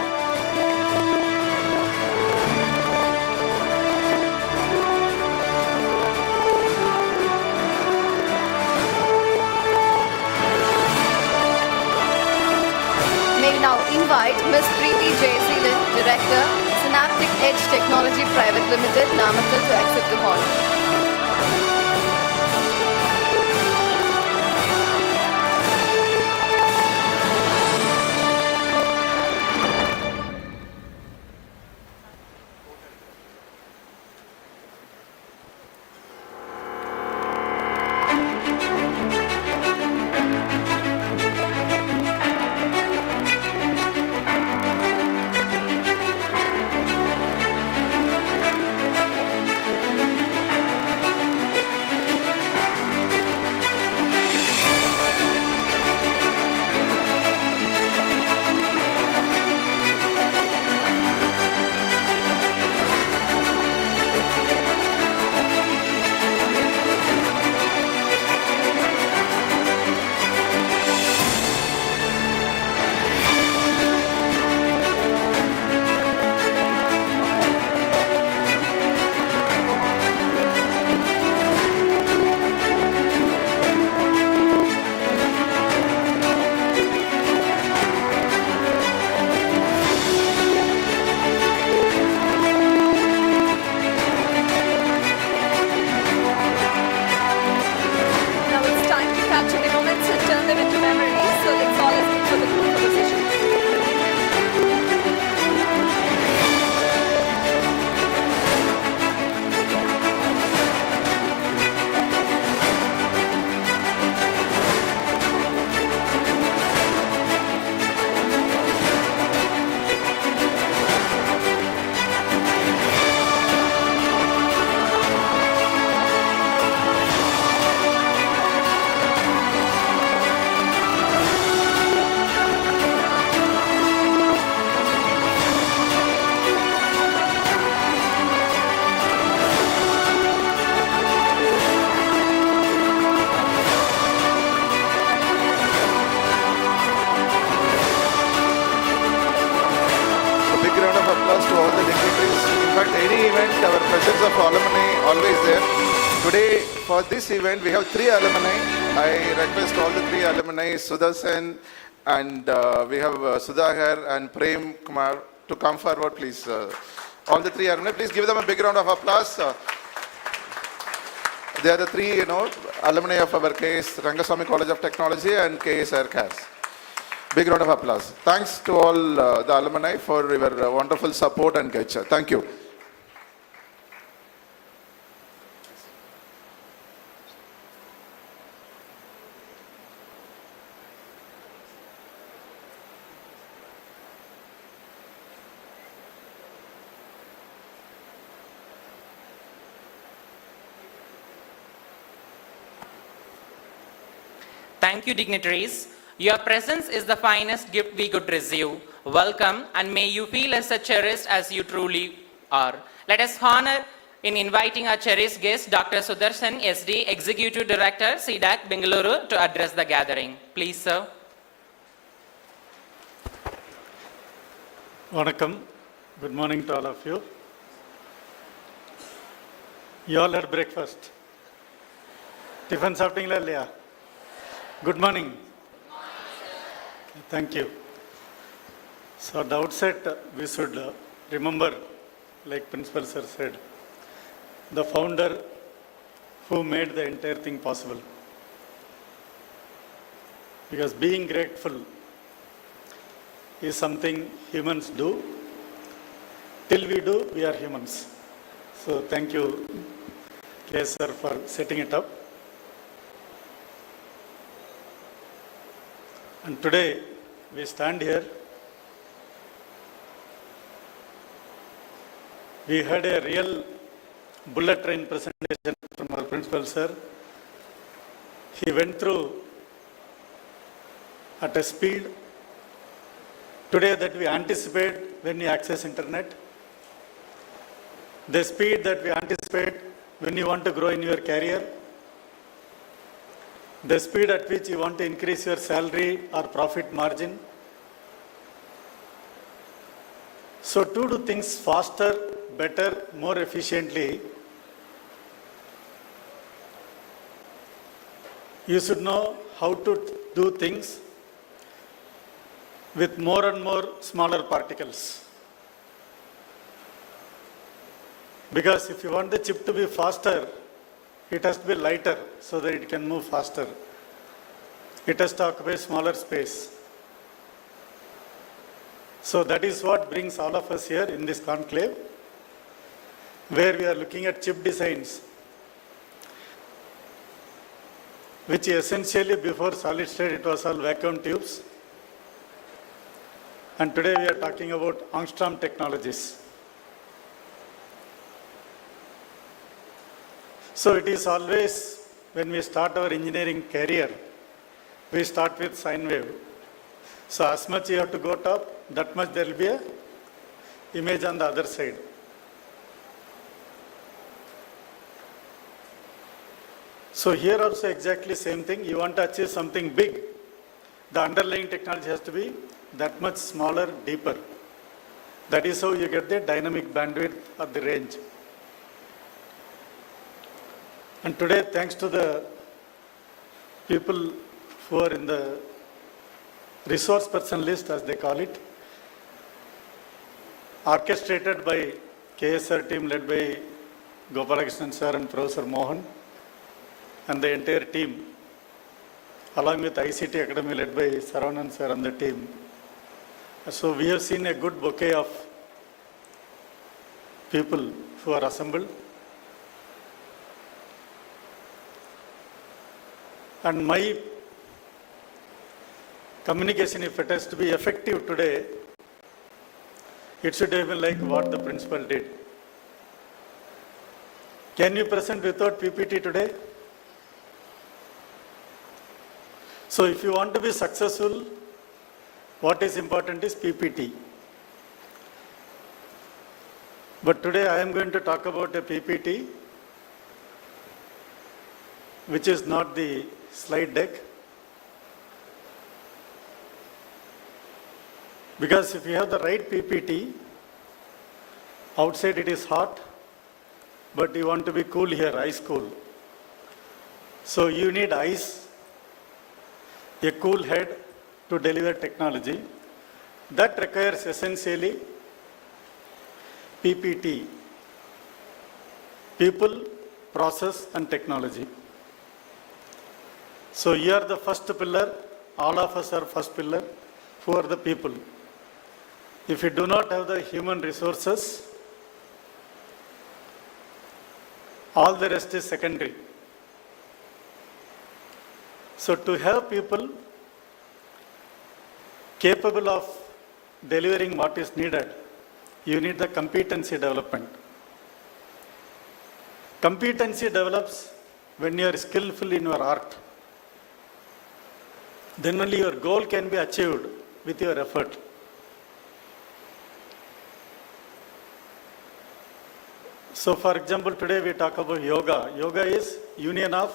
May we now invite Ms. Preeti Jayasilan, Director, Synaptic Edge Technology Private Limited, Namakkal, to accept the honor. to all the dignitaries. In fact, any event, our presence of alumni always there. Today, for this event, we have 3 alumni. I request all the 3 alumni, Sudarshan, and we have Sudhakar and Prem Kumar, to come forward, please. All the 3 alumni, please give them a big round of applause. They are the 3, alumni of our K.S.Rangasamy College of Technology and KSRCT. Big round of applause. Thanks to all the alumni for your wonderful support and culture. Thank you. Thank you, dignitaries. Your presence is the finest gift we could receive. Welcome, and may you feel as cherished as you truly are. Let us honor in inviting our cherished guest, Dr. Sudarshan, SD, Executive Director, CDAC, Bengaluru, to address the gathering. Please, sir. Vanakkam. Good morning to all of you. You all had breakfast. Tiffin சாப்பிட்டீங்களா இல்லையா? Good morning. Thank you. So at the outset, we should remember, like Principal Sir said, the founder who made the entire thing possible. Because being grateful is something humans do. Till we do, we are humans. So thank you, K.S. Sir, for setting it up. And today, we stand here. We had a real bullet train presentation from our principal, sir. He went through at a speed today that we anticipate when you access internet, the speed that we anticipate when you want to grow in your career, the speed at which you want to increase your salary or profit margin. So to do things faster, better, more efficiently, you should know how to do things with more and more smaller particles. Because if you want the chip to be faster, it has to be lighter so that it can move faster. It has to occupy smaller space. So that is what brings all of us here in this conclave, where we are looking at chip designs, which essentially before solid state it was all vacuum tubes. And today we are talking about angstrom technologies. So it is always, when we start our engineering career, we start with sine wave. So as much you have to go top, that much there will be a image on the other side. So here also exactly same thing. You want to achieve something big, the underlying technology has to be that much smaller, deeper. That is how you get the dynamic bandwidth or the range. And today, thanks to the people who are in the resource person list, as they call it, orchestrated by KSR team led by Gopalakrishnan sir and Professor Mohan, and the entire team, along with ICT Academy led by Saravanan sir and the team. So we have seen a good bouquet of people who are assembled. And my communication, if it has to be effective today, it should have been like what the principal did. Can you present without PPT today? So if you want to be successful, what is important is PPT. But today I am going to talk about a PPT which is not the slide deck. Because if you have the right PPT, Outside it is hot, but you want to be cool here, ice cool. So you need ice, a cool head to deliver technology. That requires essentially PPT, people, process and technology. So you are the first pillar, all of us are first pillar. Who are the people? If you do not have the human resources, all the rest is secondary. So to have people capable of delivering what is needed, you need the competency development. Competency develops when you are skillful in your art. Then only your goal can be achieved with your effort. So for example, today we talk about yoga. Yoga is union of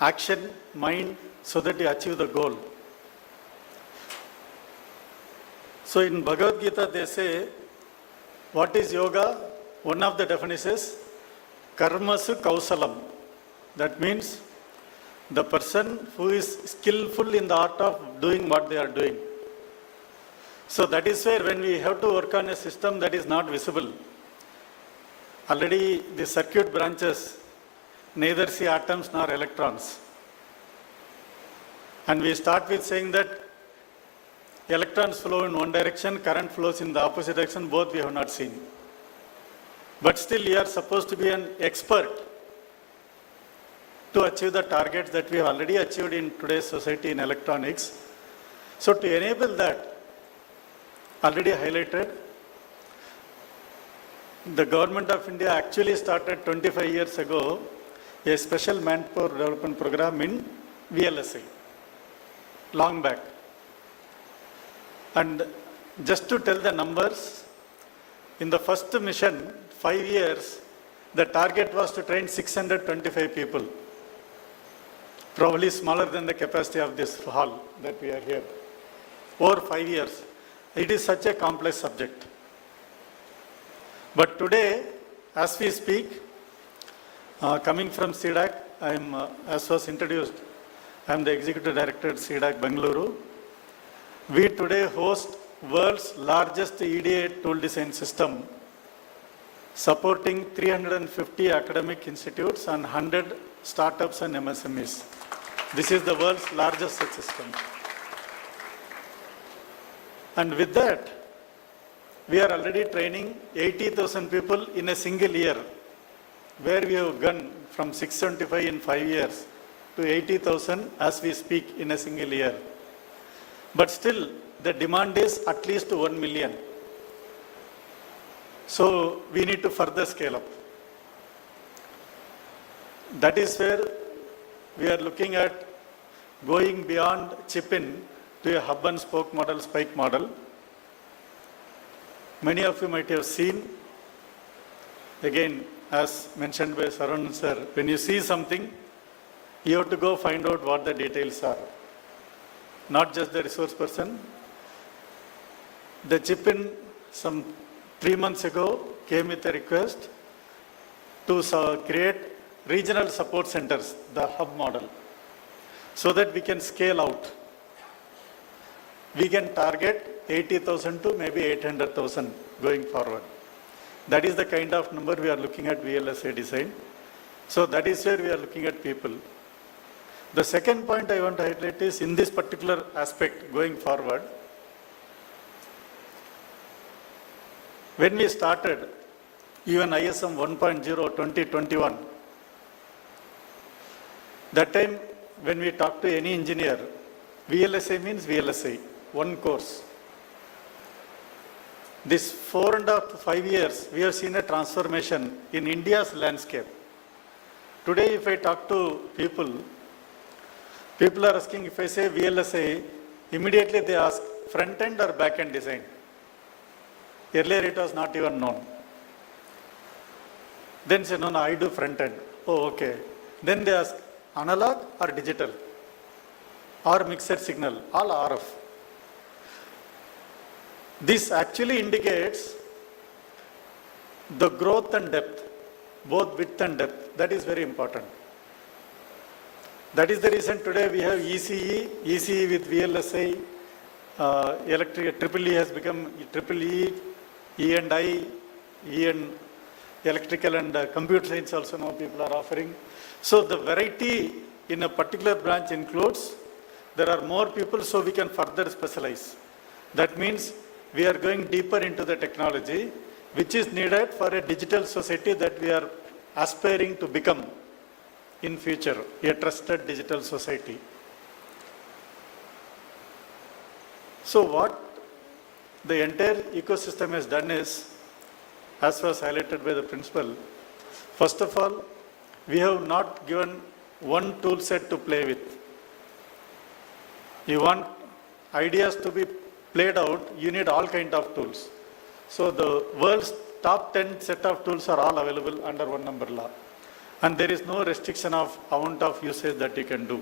action, mind, so that you achieve the goal. So in Bhagavad Gita they say, what is yoga? One of the definitions is karmasu kausalam. That means the person who is skillful in the art of doing what they are doing. So that is where when we have to work on a system that is not visible, already the circuit branches neither see atoms nor electrons. And we start with saying that electrons flow in one direction, current flows in the opposite direction, both we have not seen. But still you are supposed to be an expert to achieve the targets that we have already achieved in today's society in electronics. So to enable that, already highlighted, the government of India actually started 25 years ago a special manpower development program in VLSI, long back. And just to tell the numbers, in the first mission, 5 years, the target was to train 625 people. Probably smaller than the capacity of this hall that we are here. Over 5 years. It is such a complex subject. But today, as we speak, coming from CDAC, as was introduced, I am the Executive Director at CDAC Bengaluru. We today host world's largest EDA tool design system, supporting 350 academic institutes and 100 startups and MSMEs. This is the world's largest such system. And with that, we are already training 80,000 people in a single year, where we have gone from 675 in 5 years to 80,000 as we speak in a single year. But still, the demand is at least 1 million. So we need to further scale up. That is where we are looking at going beyond chip-in to a hub and spoke model, spike model. Many of you might have seen, again, as mentioned by Saran sir, when you see something, you have to go find out what the details are. Not just the resource person. The chip-in some 3 months ago came with a request to create regional support centers, the hub model, so that we can scale out. We can target 80,000 to maybe 800,000 going forward. That is the kind of number we are looking at VLSI design. So that is where we are looking at people. The second point I want to highlight is in this particular aspect going forward, when we started even ISM 1.0 2021, that time when we talk to any engineer, VLSI means VLSI, one course. This 4.5 to 5 years, we have seen a transformation in India's landscape. Today, if I talk to people, people are asking, if I say VLSI, immediately they ask front-end or back-end design. Earlier, it was not even known. Then say, no, I do front-end. Oh, okay. Then they ask, analog or digital? Or mixed signal, all RF. This actually indicates the growth and depth, both width and depth, that is very important. That is the reason today we have ECE with VLSI, triple E has become triple E, E&I, E and electrical and computer science also now people are offering. So the variety in a particular branch includes, there are more people so we can further specialize. That means we are going deeper into the technology which is needed for a digital society that we are aspiring to become in future, a trusted digital society. So what the entire ecosystem has done is, as was highlighted by the principal, first of all, we have not given one tool set to play with. You want ideas to be played out, you need all kinds of tools. So the world's top 10 set of tools are all available under one umbrella. And there is no restriction of amount of usage that you can do.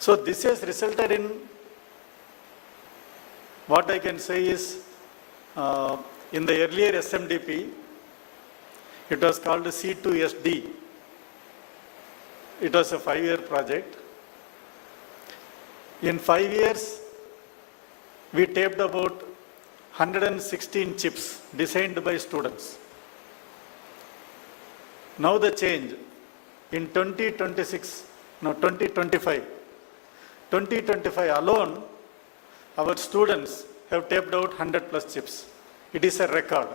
So this has resulted in, what I can say is, in the earlier SMDP, it was called C2SD. It was a 5-year project. In 5 years, we taped about 116 chips designed by students. Now the change in 2025 alone, our students have taped out 100 plus chips. It is a record.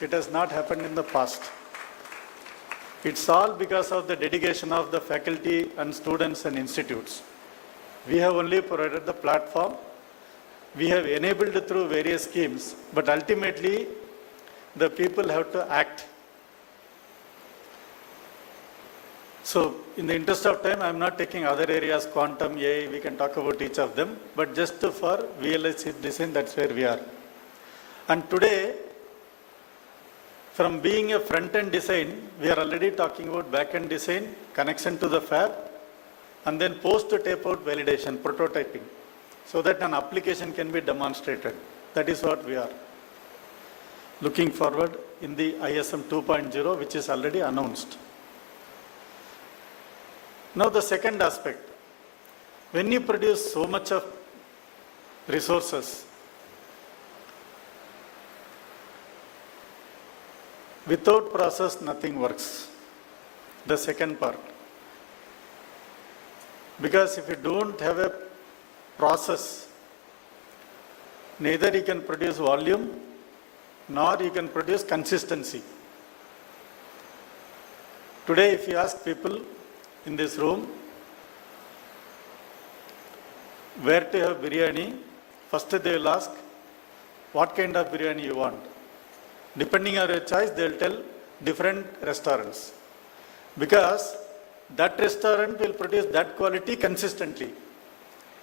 It has not happened in the past. It's all because of the dedication of the faculty and students and institutes. We have only provided the platform. We have enabled through various schemes, but ultimately the people have to act. So in the interest of time, I'm not taking other areas, quantum, AI, we can talk about each of them, but just for VLSI design, that's where we are. And today, from being a front-end design, we are already talking about back-end design, connection to the fab, and then post-tape-out validation, prototyping, so that an application can be demonstrated. That is what we are looking forward in the ISM 2.0, which is already announced. Now the second aspect, when you produce so much of resources, without process nothing works. The second part. Because if you don't have a process, neither you can produce volume, nor you can produce consistency. Today if you ask people in this room where to have biryani, first they will ask what kind of biryani you want. Depending on your choice, they will tell different restaurants. Because that restaurant will produce that quality consistently.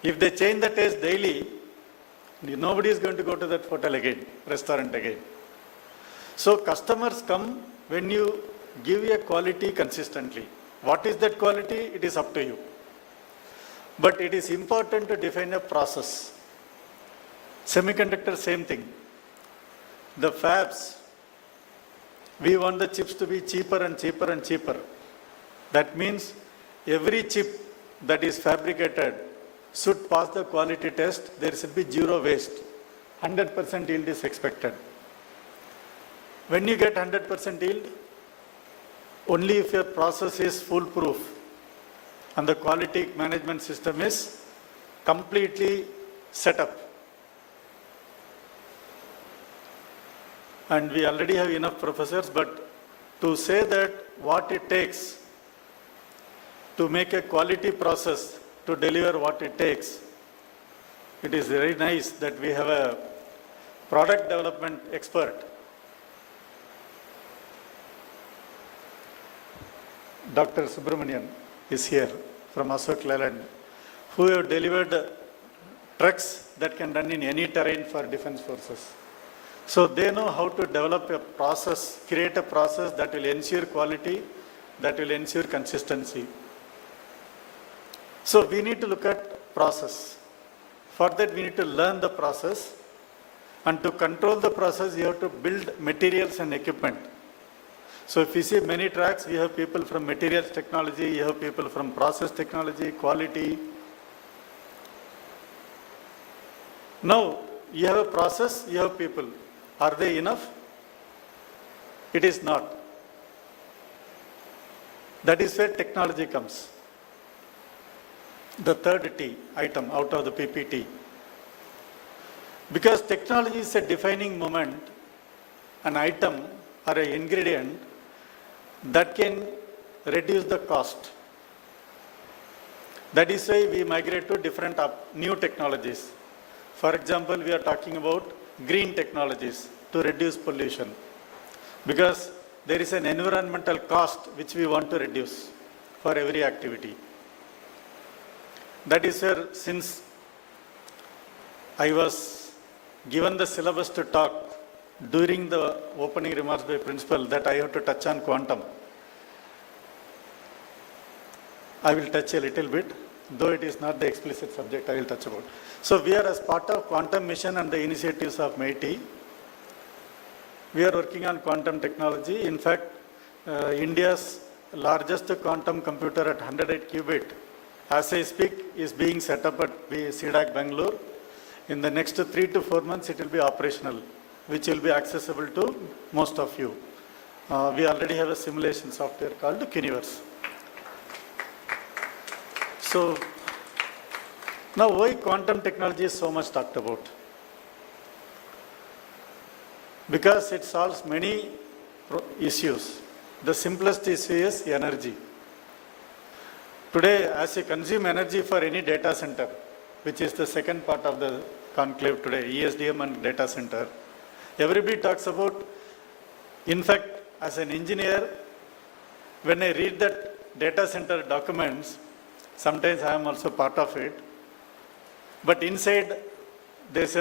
If they change the taste daily, nobody is going to go to that hotel again, restaurant again. So customers come when you give a quality consistently. What is that quality? It is up to you. But it is important to define a process. Semiconductor, same thing. The fabs, we want the chips to be cheaper and cheaper and cheaper. That means every chip that is fabricated should pass the quality test. There should be zero waste. 100% yield is expected. When you get 100% yield, only if your process is foolproof and the quality management system is completely set up. And we already have enough professors, but to say that what it takes to make a quality process to deliver what it takes, it is very nice that we have a product development expert. Dr. Subramanian is here from Ashok Leyland, who have delivered trucks that can run in any terrain for defense forces. So they know how to develop a process, create a process that will ensure quality, that will ensure consistency. So we need to look at process. For that we need to learn the process. And to control the process, you have to build materials and equipment. So if you see many tracks, you have people from materials technology, you have people from process technology, quality. Now, you have a process, you have people. Are they enough? It is not. That is where technology comes. The third T item out of the PPT. Because technology is a defining moment, an item or an ingredient that can reduce the cost. That is why we migrate to different new technologies. For example, we are talking about green technologies to reduce pollution, because there is an environmental cost which we want to reduce for every activity. That is where, since I was given the syllabus to talk during the opening remarks by principal, that I have to touch on quantum. I will touch a little bit, though it is not the explicit subject I will touch about. So we are, as part of quantum mission and the initiatives of MIT, we are working on quantum technology. In fact, India's largest quantum computer at 108 qubit, as I speak, is being set up at CDAC Bangalore. In the next 3 to 4 months, it will be operational, which will be accessible to most of you. We already have a simulation software called Universe. So, now why quantum technology is so much talked about? Because it solves many issues. The simplest issue is energy. Today, as you consume energy for any data center, which is the second part of the conclave today, ESDM and data center, everybody talks about. In fact, as an engineer, when I read that data center documents, sometimes I am also part of it, but inside there's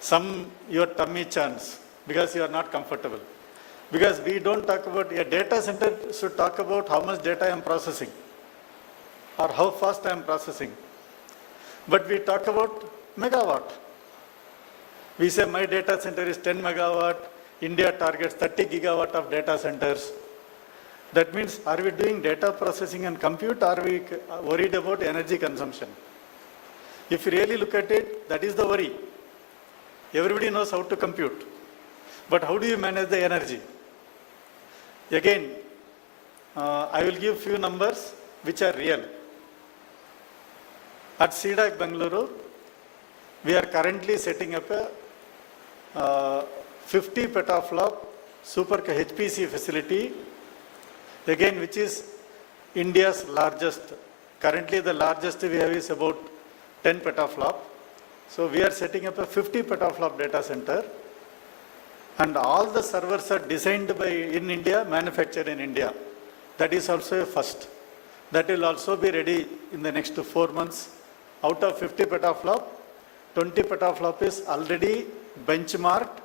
some your tummy chance, because you are not comfortable. Because we don't talk about, a data center should talk about how much data I am processing or how fast I am processing. But we talk about megawatt. We say my data center is 10 megawatt, India targets 30 gigawatt of data centers. That means, are we doing data processing and compute, or are we worried about energy consumption? If you really look at it, that is the worry. Everybody knows how to compute, but how do you manage the energy? Again, I will give few numbers which are real. At CDAC Bangalore, we are currently setting up a 50 petaflop super HPC facility, again, which is India's largest. Currently, the largest we have is about 10 petaflop. So we are setting up a 50 petaflop data center, and all the servers are designed in India, manufactured in India. That is also a first. That will also be ready in the next 4 months. Out of 50 petaflop, 20 petaflop is already benchmarked.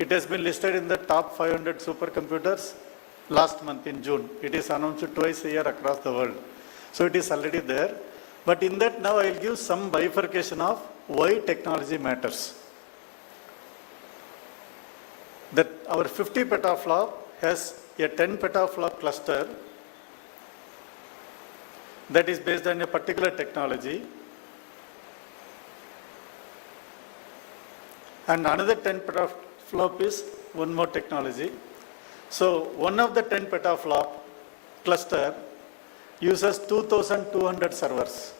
It has been listed in the top 500 supercomputers last month in June. It is announced twice a year across the world. So it is already there. But in that, now I will give some bifurcation of why technology matters. That our 50 petaflop has a 10 petaflop cluster that is based on a particular technology, and another 10 petaflop is one more technology. So one of the 10 petaflop cluster uses 2,200 servers.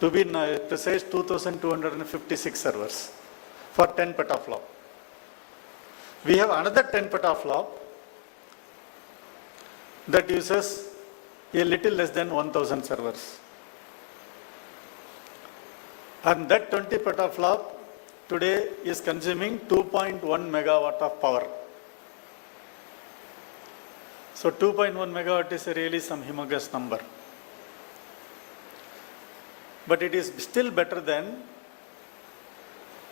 To be precise, 2,256 servers for 10 petaflop. We have another 10 petaflop that uses a little less than 1,000 servers. And that 20 petaflop today is consuming 2.1 megawatt of power. So 2.1 megawatt is really some humongous number. But it is still better than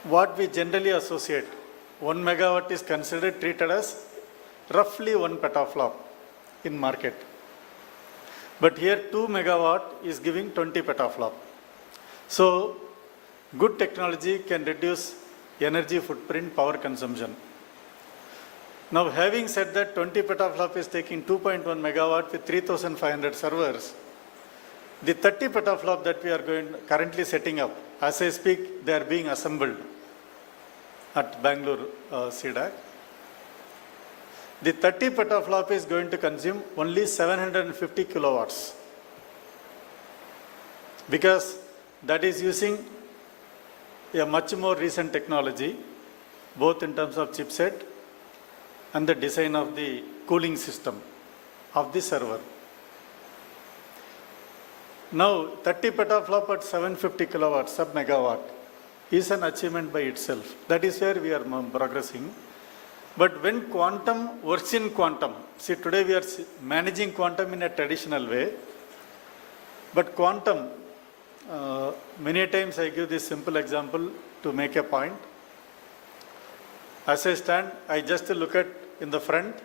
what we generally associate. 1 megawatt is considered, treated as roughly 1 petaflop in market. But here 2 megawatt is giving 20 petaflop. So Good technology can reduce energy footprint, power consumption. Now, having said that, 20 petaflop is taking 2.1 megawatt with 3,500 servers. The 30 petaflop that we are currently setting up, as I speak, they are being assembled at Bangalore CDAC. The 30 petaflop is going to consume only 750 kilowatts because that is using a much more recent technology, both in terms of chipset and the design of the cooling system of the server. Now, 30 petaflop at 750 kilowatts, sub megawatt, is an achievement by itself. That is where we are progressing. But when quantum works in quantum, see today we are managing quantum in a traditional way, but quantum, many times I give this simple example to make a point. As I stand, I just look at in the front,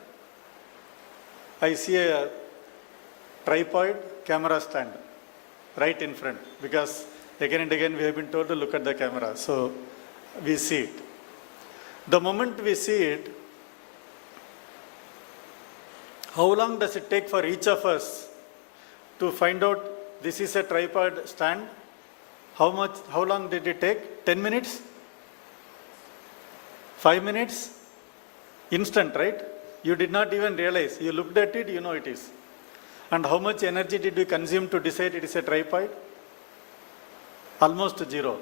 I see a tripod camera stand right in front because again and again we have been told to look at the camera. So we see it. The moment we see it, how long does it take for each of us to find out this is a tripod stand? How long did it take? 10 minutes? 5 minutes? Instant, right? You did not even realize. You looked at it, you know it is. And how much energy did we consume to decide it is a tripod? Almost zero.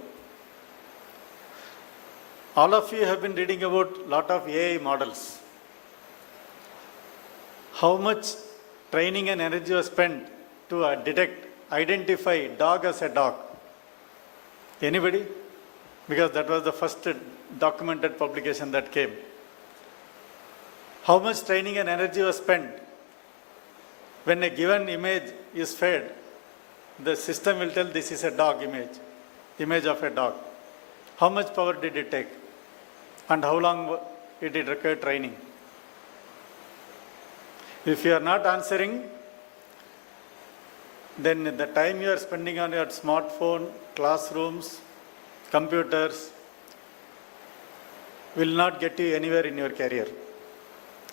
All of you have been reading about lot of AI models. How much training and energy was spent to identify dog as a dog? Anybody? Because that was the first documented publication that came. How much training and energy was spent when a given image is fed, the system will tell this is a dog image of a dog. How much power did it take? And how long did it require training? If you are not answering, then the time you are spending on your smartphone, classrooms, computers will not get you anywhere in your career.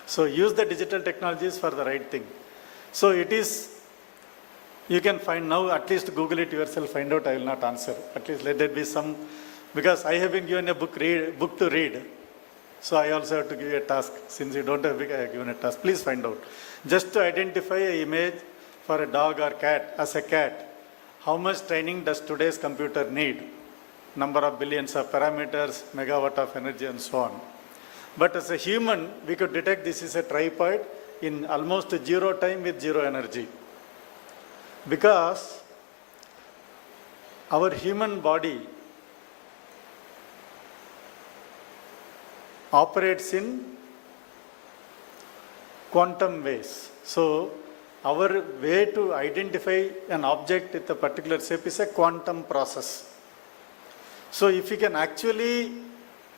So use the digital technologies for the right thing. So it is, you can find now, at least Google it yourself, find out, I will not answer. At least let there be some, because I have been given a book to read. So I also have to give you a task. Since you don't have a book, I have given a task. Please find out. Just to identify an image for a dog or cat, as a cat, how much training does today's computer need? Number of billions of parameters, megawatt of energy and so on. But as a human, we could detect this is a tripod in almost zero time with zero energy. Because our human body operates in quantum ways. So our way to identify an object with a particular shape is a quantum process. So if you can actually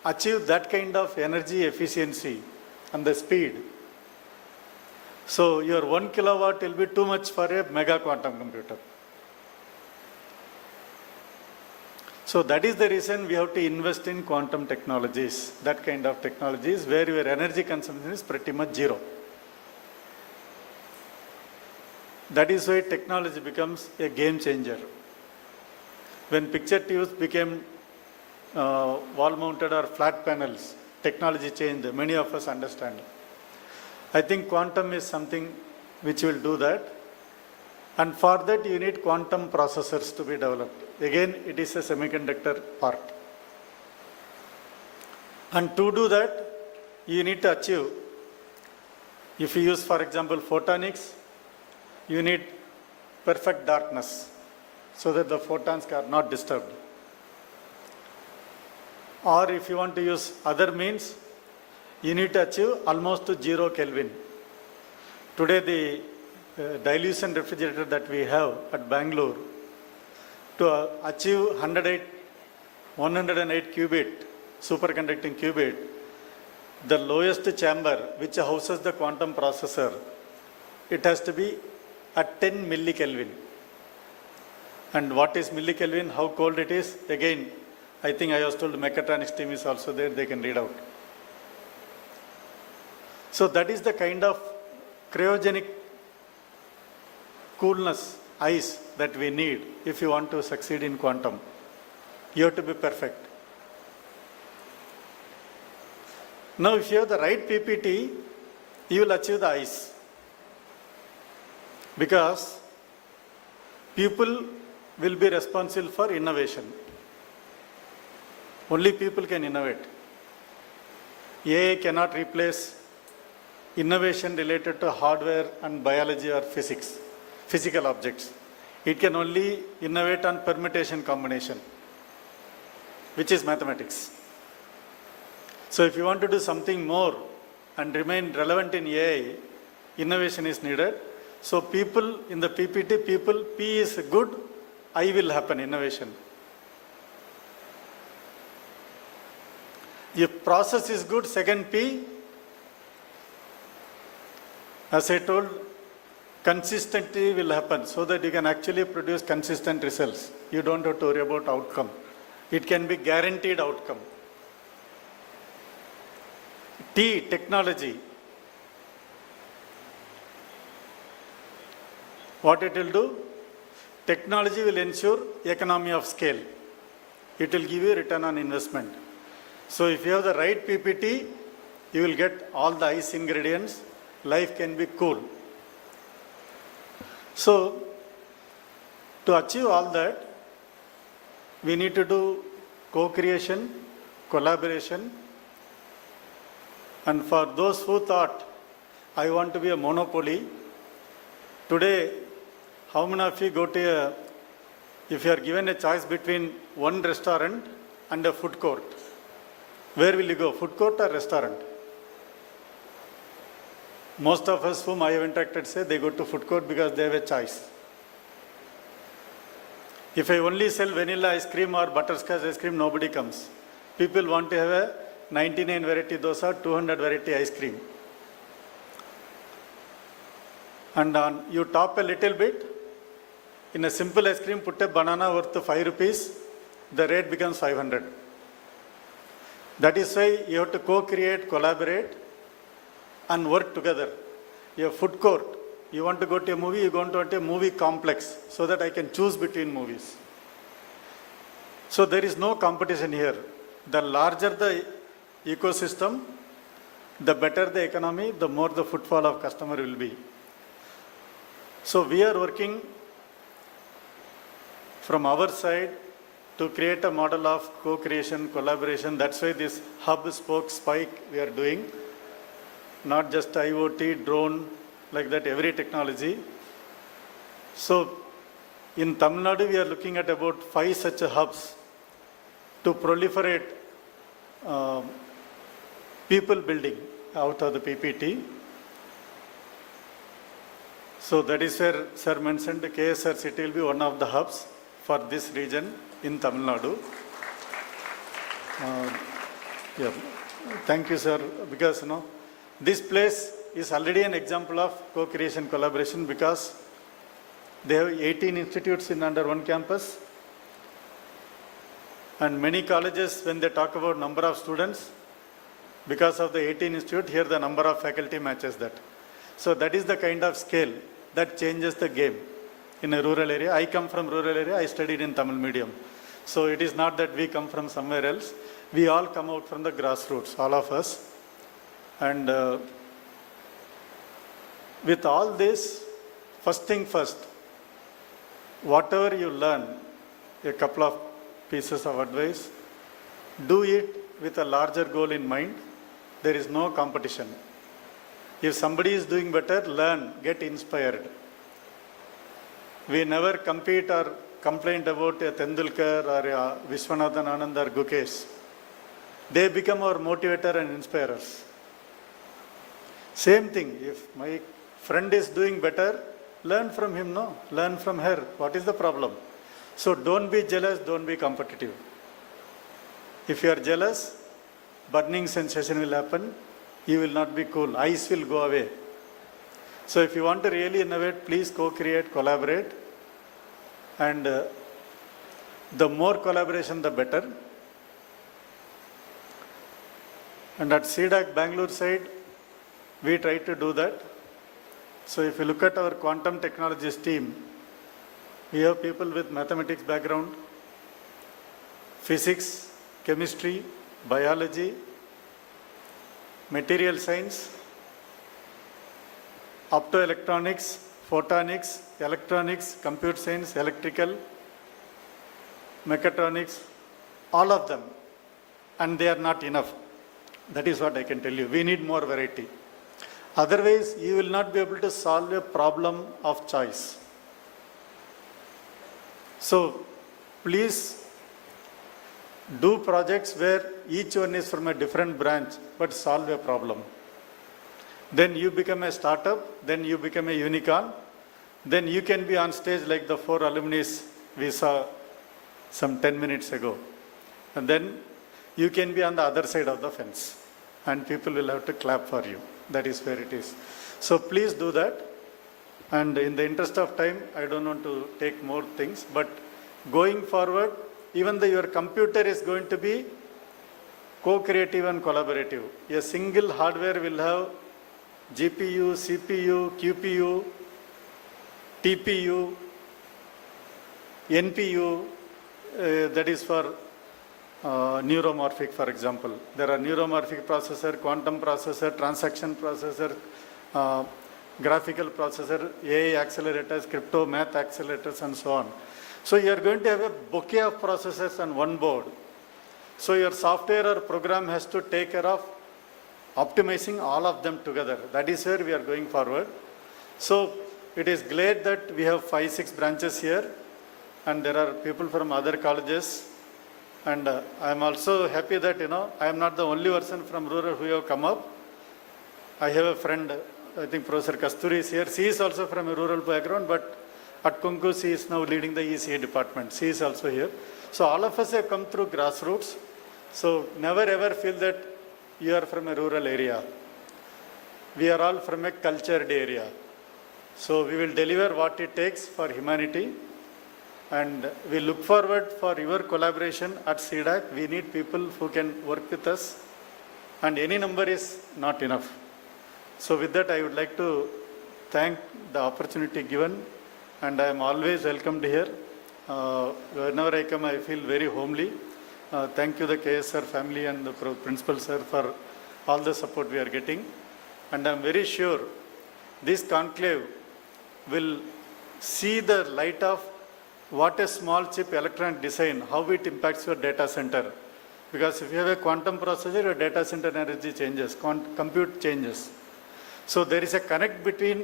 achieve that kind of energy efficiency and the speed, so your 1 kilowatt will be too much for a mega quantum computer. So that is the reason we have to invest in quantum technologies, that kind of technologies where your energy consumption is pretty much zero. That is why technology becomes a game changer. When picture tubes became wall mounted or flat panels, technology changed, many of us understand. I think quantum is something which will do that. And for that you need quantum processors to be developed. Again, it is a semiconductor part. And to do that, you need to achieve, if you use for example photonics, you need perfect darkness so that the photons are not disturbed. Or if you want to use other means, you need to achieve almost to 0 Kelvin. Today the dilution refrigerator that we have at Bangalore, to achieve 108 qubit superconducting qubit, the lowest chamber which houses the quantum processor, it has to be at 10 millikelvin. And what is millikelvin? How cold it is? Again, I think I was told mechatronics team is also there, they can read out. So that is the kind of cryogenic coolness, ice that we need if you want to succeed in quantum. You have to be perfect. Now if you have the right PPT, you will achieve the ice. Because people will be responsible for innovation. Only people can innovate. AI cannot replace innovation related to hardware and biology or physics, physical objects. It can only innovate on permutation combination, which is mathematics. So if you want to do something more and remain relevant in AI, innovation is needed. So people in the PPT, people, P is good, I will happen, innovation. If process is good, second P, as I told, consistency will happen so that you can actually produce consistent results. You don't have to worry about outcome. It can be guaranteed outcome. T, technology. What it will do? Technology will ensure economy of scale. It will give you return on investment. So if you have the right PPT, you will get all the ICE ingredients. Life can be cool. So to achieve all that, we need to do co-creation, collaboration. And for those who thought, I want to be a monopoly, today, how many of you go to if you are given a choice between one restaurant and a food court, where will you go, food court or restaurant? Most of us whom I have interacted say they go to food court because they have a choice. If I only sell vanilla ice cream or butterscotch ice cream, nobody comes. People want to have a 99 variety dosa, 200 variety ice cream. And you top a little bit. In a simple ice cream, put a banana worth 5 rupees, the rate becomes 500. That is why you have to co-create, collaborate, and work together. You have food court. You want to go to a movie, you go to a movie complex so that I can choose between movies. So there is no competition here. The larger the ecosystem, the better the economy, the more the footfall of customer will be. So we are working from our side to create a model of co-creation, collaboration. That's why this hub, spoke, spike we are doing. Not just IoT, drone, like that, every technology. So in Tamil Nadu, we are looking at about 5 such hubs to proliferate people building out of the PPT. So that is where Sir mentioned the KSRCT will be one of the hubs for this region in Tamil Nadu. Yeah. Thank you, sir, because this place is already an example of co-creation collaboration because they have 18 institutes in under one campus. And many colleges, when they talk about number of students, because of the 18 institute, here the number of faculty matches that. So that is the kind of scale that changes the game in a rural area. I come from rural area, I studied in Tamil medium. So it is not that we come from somewhere else. We all come out from the grassroots, all of us. And with all this, first thing first, whatever you learn, a couple of pieces of advice, do it with a larger goal in mind. There is no competition. If somebody is doing better, learn, get inspired. We never compete or complain about a Tendulkar or a Vishwanathan Anand or Gukesh. They become our motivator and inspirers. Same thing, if my friend is doing better, learn from him, no? Learn from her. What is the problem? So don't be jealous, don't be competitive. If you are jealous, burning sensation will happen. You will not be cool. Ice will go away. So if you want to really innovate, please co-create, collaborate. And the more collaboration, the better. And at CDAC Bangalore side, we try to do that. So if you look at our quantum technologies team, we have people with mathematics background, physics, chemistry, biology, material science, optoelectronics, photonics, electronics, computer science, electrical, mechatronics, all of them. And they are not enough. That is what I can tell you. We need more variety. Otherwise, you will not be able to solve a problem of choice. So, please do projects where each one is from a different branch, but solve a problem. Then you become a startup, then you become a unicorn, then you can be on stage like the 4 alumni we saw some 10 minutes ago. And then you can be on the other side of the fence and people will have to clap for you. That is where it is. So please do that. And in the interest of time, I don't want to take more things, but going forward, even though your computer is going to be co-creative and collaborative, a single hardware will have GPU, CPU, QPU, TPU, NPU, that is for neuromorphic, for example. There are neuromorphic processor, quantum processor, transaction processor, graphical processor, AI accelerators, crypto math accelerators, and so on. So you are going to have a bouquet of processors on one board. So your software or program has to take care of optimizing all of them together. That is where we are going forward. So it is glad that we have 5-6 branches here, and there are people from other colleges. And I am also happy that, I am not the only person from rural who have come up. I have a friend, I think Professor Kasturi is here. She is also from a rural background, but at Kunku, she is now leading the ECA department. She is also here. So all of us have come through grassroots. So never ever feel that you are from a rural area. We are all from a cultured area. So we will deliver what it takes for humanity. And we look forward for your collaboration at CDAC. We need people who can work with us. And any number is not enough. So with that, I would like to thank the opportunity given. And I am always welcomed here. Whenever I come, I feel very homely. Thank you, the KSR family and the principal sir, for all the support we are getting. And I am very sure this conclave will see the light of what a small chip electronic design, how it impacts your data center. Because if you have a quantum processor, your data center energy changes, compute changes. So there is a connect between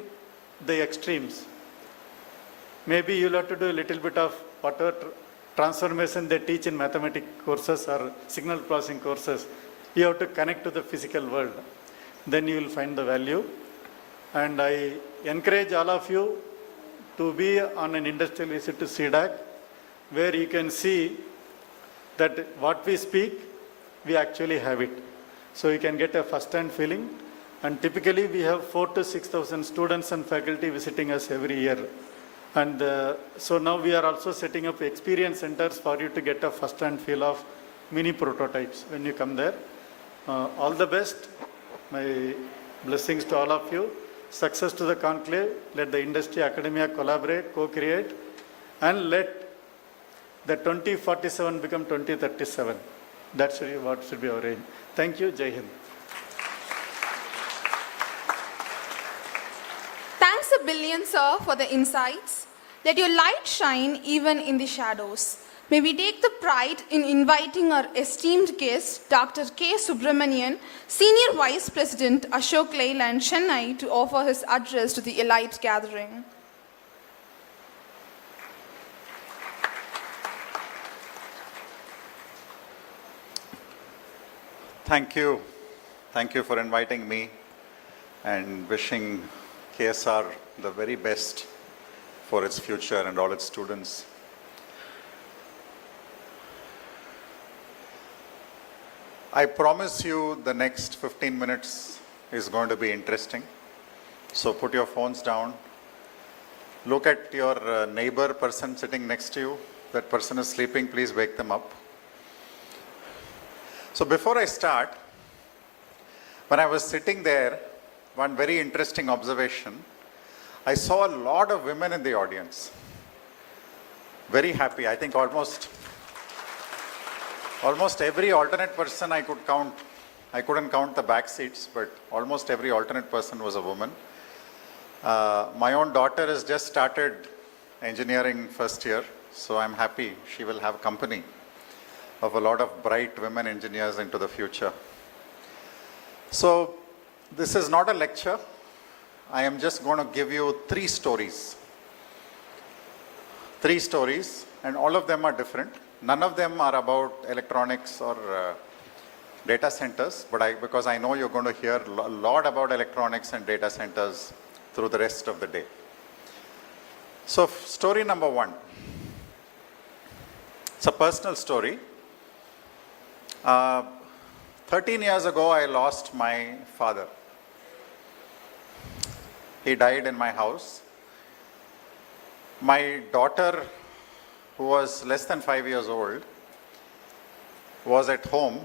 the extremes. Maybe you'll have to do a little bit of whatever transformation they teach in mathematics courses or signal processing courses. You have to connect to the physical world. Then you will find the value. And I encourage all of you to be on an industrial visit to CDAC, where you can see that what we speak, we actually have it. So you can get a first-hand feeling. And typically we have 4,000 to 6,000 students and faculty visiting us every year. And so now we are also setting up experience centers for you to get a first-hand feel of mini prototypes when you come there. All the best. My blessings to all of you. Success to the conclave. Let the industry, academia collaborate, co-create, and let the 2047 become 2037. That's what should be our aim. Thank you. Jai Hind. Thanks a billion, sir, for the insights. Let your light shine even in the shadows. May we take the pride in inviting our esteemed guest, Dr. K.S.Rangasamy, Senior Vice President, Ashok Leyland, Chennai, to offer his address to the elite gathering. Thank you. Thank you for inviting me and wishing KSR the very best for its future and all its students. I promise you the next 15 minutes is going to be interesting. So put your phones down. Look at your neighbor person sitting next to you. That person is sleeping, please wake them up. So before I start, When I was sitting there, one very interesting observation, I saw a lot of women in the audience. Very happy. I think almost every alternate person I could count. I couldn't count the back seats, but almost every alternate person was a woman. My own daughter has just started engineering first year, so I'm happy she will have company of a lot of bright women engineers into the future. So this is not a lecture. I am just going to give you three stories. Three stories, and all of them are different. None of them are about electronics or data centers, but because I know you're going to hear a lot about electronics and data centers through the rest of the day. So story number one. It's a personal story. 13 years ago, I lost my father. He died in my house. My daughter, who was less than 5 years old, was at home,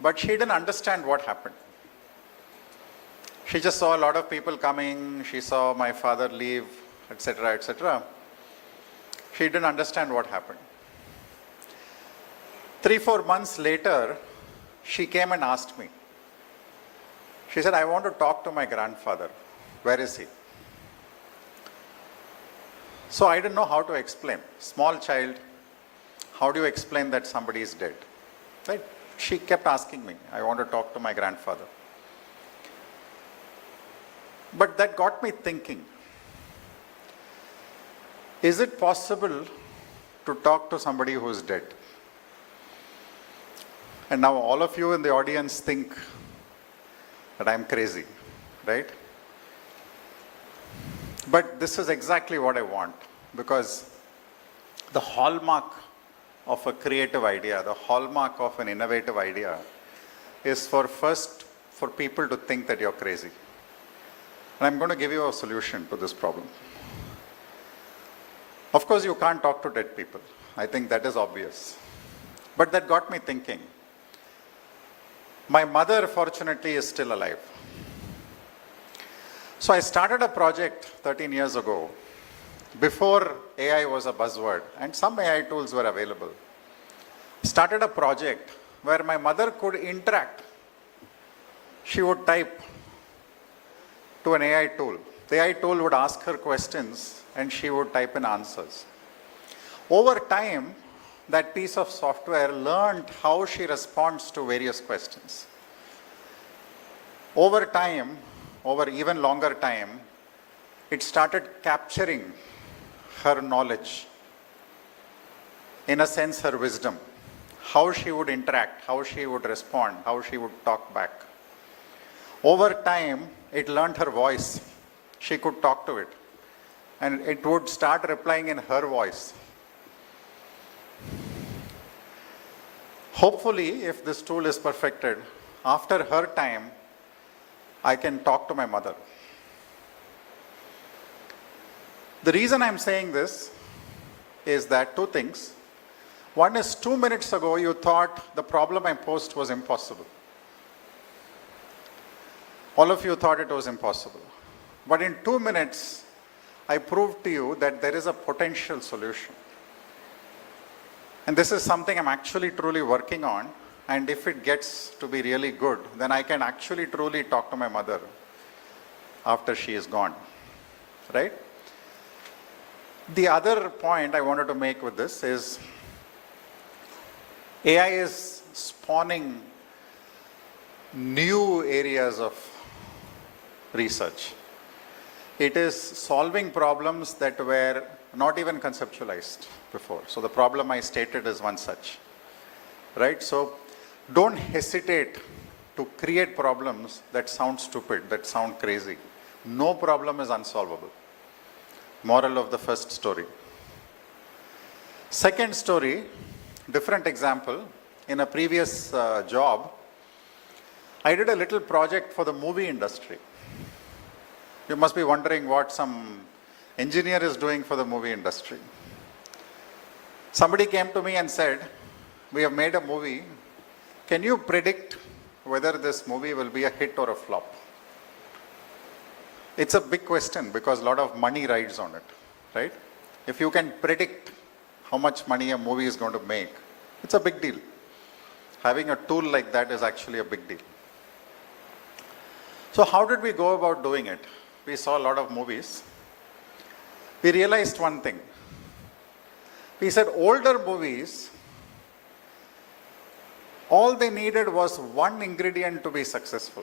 but she didn't understand what happened. She just saw a lot of people coming, she saw my father leave, etc., etc. She didn't understand what happened. 3-4 months later, she came and asked me. She said, I want to talk to my grandfather. Where is he? So I didn't know how to explain. Small child, how do you explain that somebody is dead? Right? She kept asking me, I want to talk to my grandfather. But that got me thinking. Is it possible to talk to somebody who is dead? And now all of you in the audience think that I'm crazy, right? But this is exactly what I want, because the hallmark of a creative idea, the hallmark of an innovative idea is for people to think that you're crazy. And I'm going to give you a solution to this problem. Of course, you can't talk to dead people. I think that is obvious. But that got me thinking. My mother, fortunately, is still alive. So I started a project 13 years ago, before AI was a buzzword, and some AI tools were available. Started a project where my mother could interact. She would type to an AI tool. The AI tool would ask her questions, and she would type in answers. Over time, that piece of software learned how she responds to various questions. Over time, over even longer time, it started capturing her knowledge, in a sense her wisdom, how she would interact, how she would respond, how she would talk back. Over time, it learned her voice. She could talk to it, and it would start replying in her voice. Hopefully, if this tool is perfected, after her time, I can talk to my mother. The reason I'm saying this is that two things. One is 2 minutes ago, you thought the problem I posed was impossible. All of you thought it was impossible. But in 2 minutes, I proved to you that there is a potential solution. And this is something I'm actually truly working on. And if it gets to be really good, then I can actually truly talk to my mother after she is gone, right? The other point I wanted to make with this is AI is spawning new areas of research. It is solving problems that were not even conceptualized before. So the problem I stated is one such, right? So don't hesitate to create problems that sound stupid, that sound crazy. No problem is unsolvable. Moral of the first story. Second story, different example. In a previous job, I did a little project for the movie industry. You must be wondering what some engineer is doing for the movie industry. Somebody came to me and said, we have made a movie. Can you predict whether this movie will be a hit or a flop. It's a big question because a lot of money rides on it, right? If you can predict how much money a movie is going to make, it's a big deal. Having a tool like that is actually a big deal. So how did we go about doing it? We saw a lot of movies. We realized one thing. We said older movies, all they needed was one ingredient to be successful.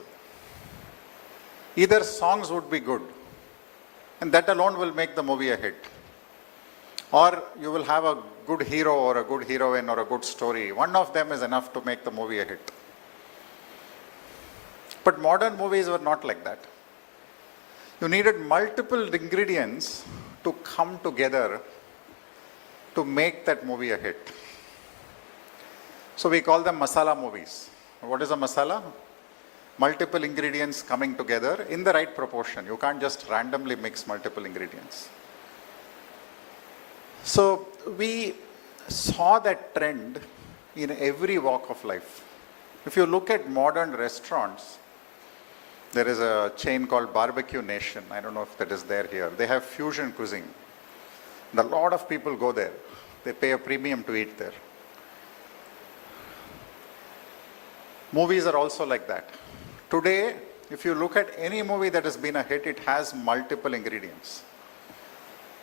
Either songs would be good, and that alone will make the movie a hit. Or you will have a good hero or a good heroine or a good story. One of them is enough to make the movie a hit. But modern movies were not like that. You needed multiple ingredients to come together to make that movie a hit. So we call them masala movies. What is a masala? Multiple ingredients coming together in the right proportion. You can't just randomly mix multiple ingredients. So we saw that trend in every walk of life. If you look at modern restaurants, there is a chain called Barbecue Nation. I don't know if that is there here. They have fusion cuisine. And a lot of people go there. They pay a premium to eat there. Movies are also like that. Today, if you look at any movie that has been a hit, it has multiple ingredients.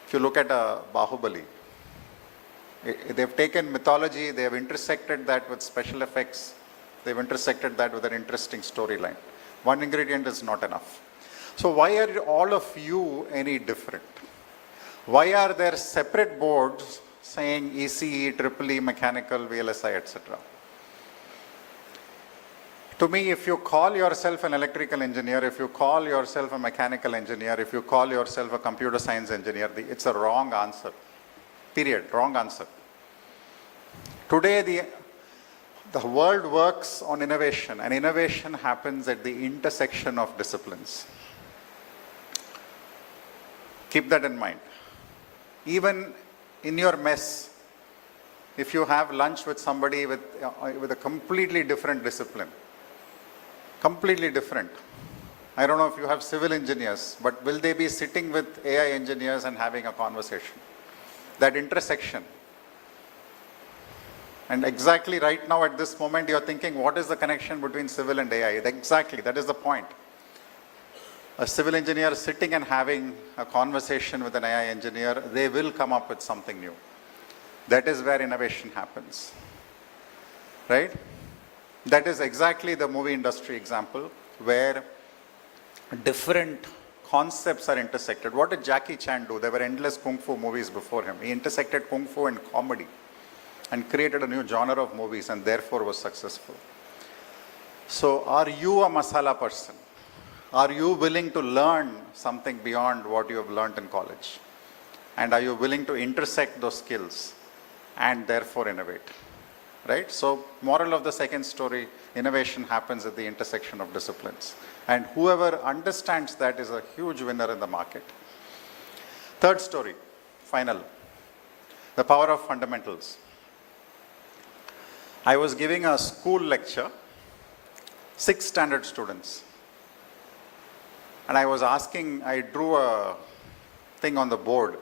If you look at Bahubali, they've taken mythology, they have intersected that with special effects, they've intersected that with an interesting storyline. One ingredient is not enough. So why are all of you any different? Why are there separate boards saying ECE, EEE, mechanical, VLSI, etc.? To me, if you call yourself an electrical engineer, if you call yourself a mechanical engineer, if you call yourself a computer science engineer, it's a wrong answer. Period. Wrong answer. Today, the world works on innovation, and innovation happens at the intersection of disciplines. Keep that in mind. Even in your mess, if you have lunch with somebody with a completely different discipline, completely different. I don't know if you have civil engineers, but will they be sitting with AI engineers and having a conversation? That intersection. And exactly right now at this moment, you're thinking, what is the connection between civil and AI? Exactly, that is the point. A civil engineer sitting and having a conversation with an AI engineer, they will come up with something new. That is where innovation happens, right? That is exactly the movie industry example where different concepts are intersected. What did Jackie Chan do? There were endless Kung Fu movies before him. He intersected Kung Fu and comedy and created a new genre of movies and therefore was successful. So are you a masala person? Are you willing to learn something beyond what you have learned in college? And are you willing to intersect those skills and therefore innovate? Right? So moral of the second story, innovation happens at the intersection of disciplines. And whoever understands that is a huge winner in the market. Third story, final, the power of fundamentals. I was giving a school lecture, 6th standard students. And I was asking, I drew a thing on the board.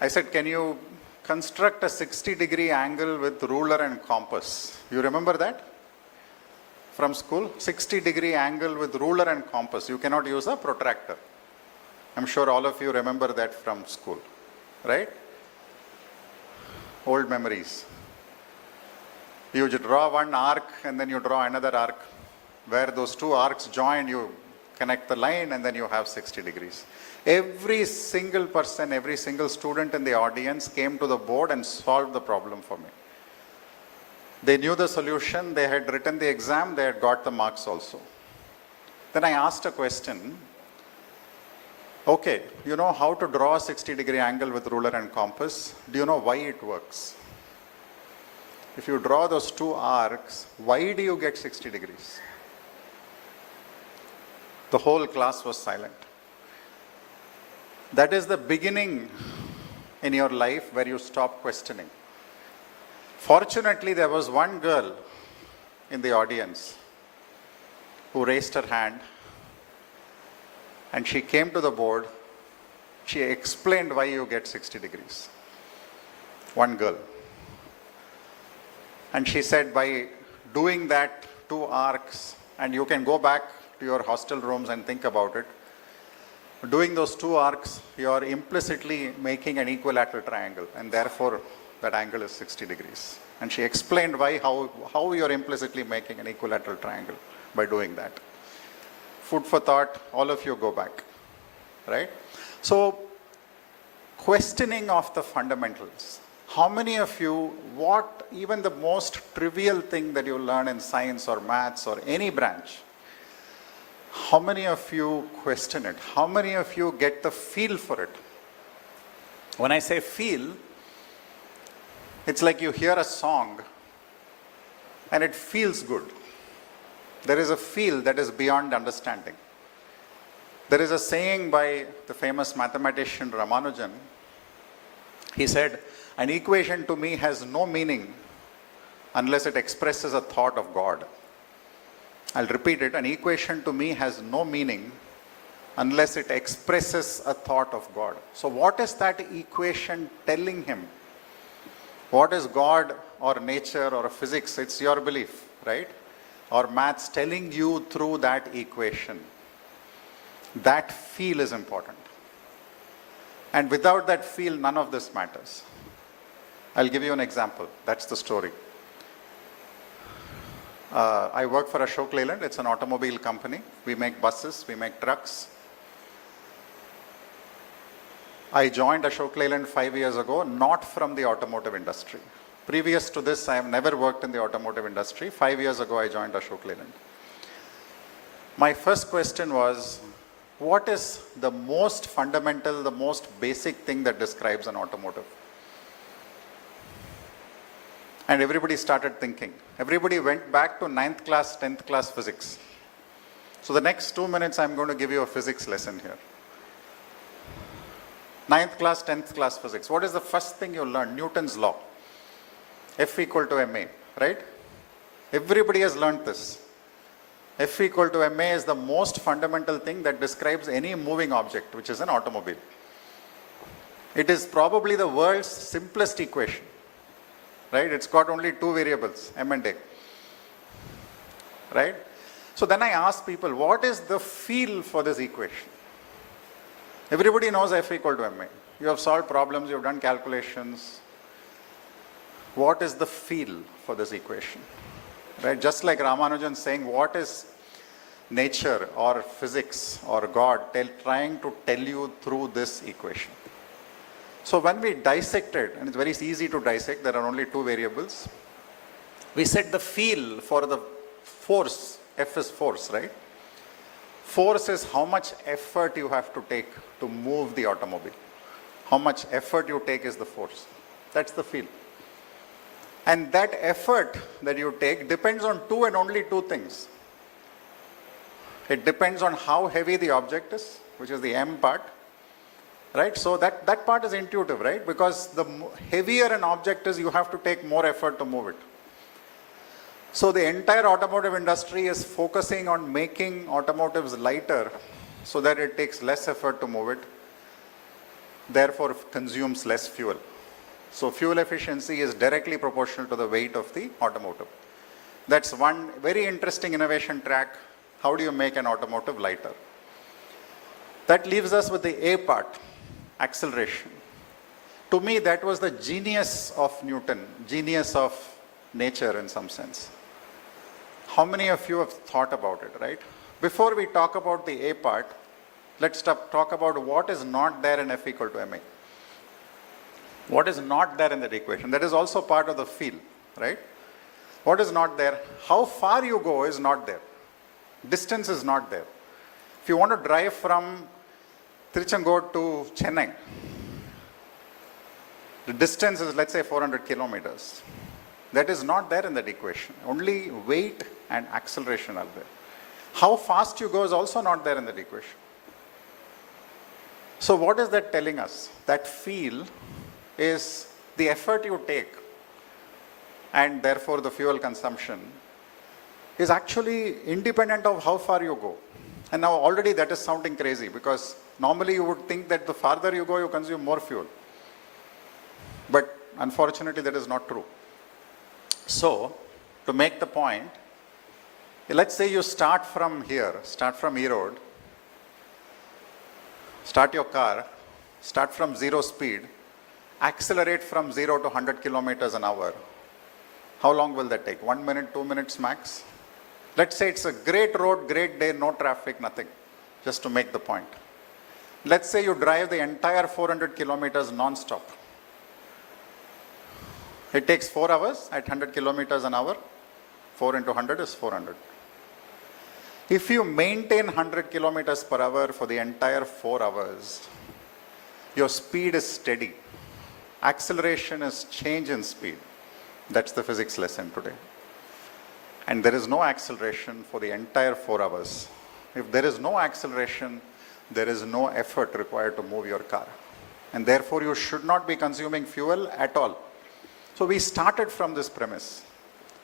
I said, can you construct a 60-degree angle with ruler and compass? You remember that from school? 60-degree angle with ruler and compass. You cannot use a protractor. I'm sure all of you remember that from school, right? Old memories. You draw one arc and then you draw another arc. Where those two arcs join, you connect the line and then you have 60 degrees. Every single person, every single student in the audience came to the board and solved the problem for me. They knew the solution, they had written the exam, they had got the marks also. Then I asked a question, okay, you know how to draw a 60-degree angle with ruler and compass? Do you know why it works? If you draw those two arcs, why do you get 60 degrees? The whole class was silent. That is the beginning in your life where you stop questioning. Fortunately, there was one girl in the audience who raised her hand, and she came to the board. She explained why you get 60 degrees. One girl. And she said by doing that 2 arcs, and you can go back to your hostel rooms and think about it, doing those 2 arcs, you are implicitly making an equilateral triangle, and therefore that angle is 60 degrees. And she explained why, how you are implicitly making an equilateral triangle by doing that. Food for thought, all of you go back, right? So, questioning of the fundamentals. How many of you, even the most trivial thing that you learn in science or maths or any branch, how many of you question it? How many of you get the feel for it? When I say feel, it's like you hear a song and it feels good. There is a feel that is beyond understanding. There is a saying by the famous mathematician Ramanujan. He said, an equation to me has no meaning unless it expresses a thought of God. I'll repeat it. An equation to me has no meaning unless it expresses a thought of God. So what is that equation telling him? What is God or nature or physics? It's your belief, right? Or maths telling you through that equation. That feel is important. And without that feel, none of this matters. I'll give you an example. That's the story. I work for Ashok Leyland. It's an automobile company. We make buses, we make trucks. I joined Ashok Leyland 5 years ago, not from the automotive industry. Previous to this, I have never worked in the automotive industry. 5 years ago, I joined Ashok Leyland. My first question was, what is the most fundamental, the most basic thing that describes an automotive? And everybody started thinking. Everybody went back to 9th class, 10th class physics. So the next 2 minutes, I'm going to give you a physics lesson here. 9th class, 10th class physics. What is the first thing you learn? Newton's law. F equal to ma, right? Everybody has learned this. F equal to ma is the most fundamental thing that describes any moving object, which is an automobile. It is probably the world's simplest equation, right? It's got only 2 variables, m and a, right? So then I ask people, what is the feel for this equation? Everybody knows F equal to ma. You have solved problems, you have done calculations. What is the feel for this equation? Right? Just like Ramanujan saying, what is nature or physics or God trying to tell you through this equation? So when we dissected, and it's very easy to dissect, there are only 2 variables. We set the feel for the force. F is force, right? Force is how much effort you have to take to move the automobile. How much effort you take is the force. That's the feel. And that effort that you take depends on 2 and only 2 things. It depends on how heavy the object is, which is the M part, right? So that part is intuitive, right? Because the heavier an object is, you have to take more effort to move it. So the entire automotive industry is focusing on making automotives lighter so that it takes less effort to move it, therefore consumes less fuel. So fuel efficiency is directly proportional to the weight of the automotive. That's one very interesting innovation track. How do you make an automotive lighter? That leaves us with the A part, acceleration. To me, that was the genius of Newton, genius of nature in some sense. How many of you have thought about it, right? Before we talk about the A part, let's talk about what is not there in F equal to ma. What is not there in that equation? That is also part of the feel, right? What is not there? How far you go is not there. Distance is not there. If you want to drive from Tiruchendur to Chennai, the distance is, let's say, 400 kilometers. That is not there in that equation. Only weight and acceleration are there. How fast you go is also not there in that equation. So what is that telling us? That feel is the effort you take and therefore the fuel consumption is actually independent of how far you go. And now already that is sounding crazy because normally you would think that the farther you go, you consume more fuel. But unfortunately, that is not true. So, to make the point, let's say you start from here, start from E Road, start your car, start from 0 speed, accelerate from 0 to 100 kilometers an hour. How long will that take? 1 minute, 2 minutes max? Let's say it's a great road, great day, no traffic, nothing, just to make the point. Let's say you drive the entire 400 kilometers non-stop. It takes 4 hours at 100 kilometers an hour. 4 into 100 is 400. If you maintain 100 kilometers per hour for the entire 4 hours, your speed is steady. Acceleration is change in speed. That's the physics lesson today. And there is no acceleration for the entire 4 hours. If there is no acceleration, there is no effort required to move your car. And therefore, you should not be consuming fuel at all. So we started from this premise.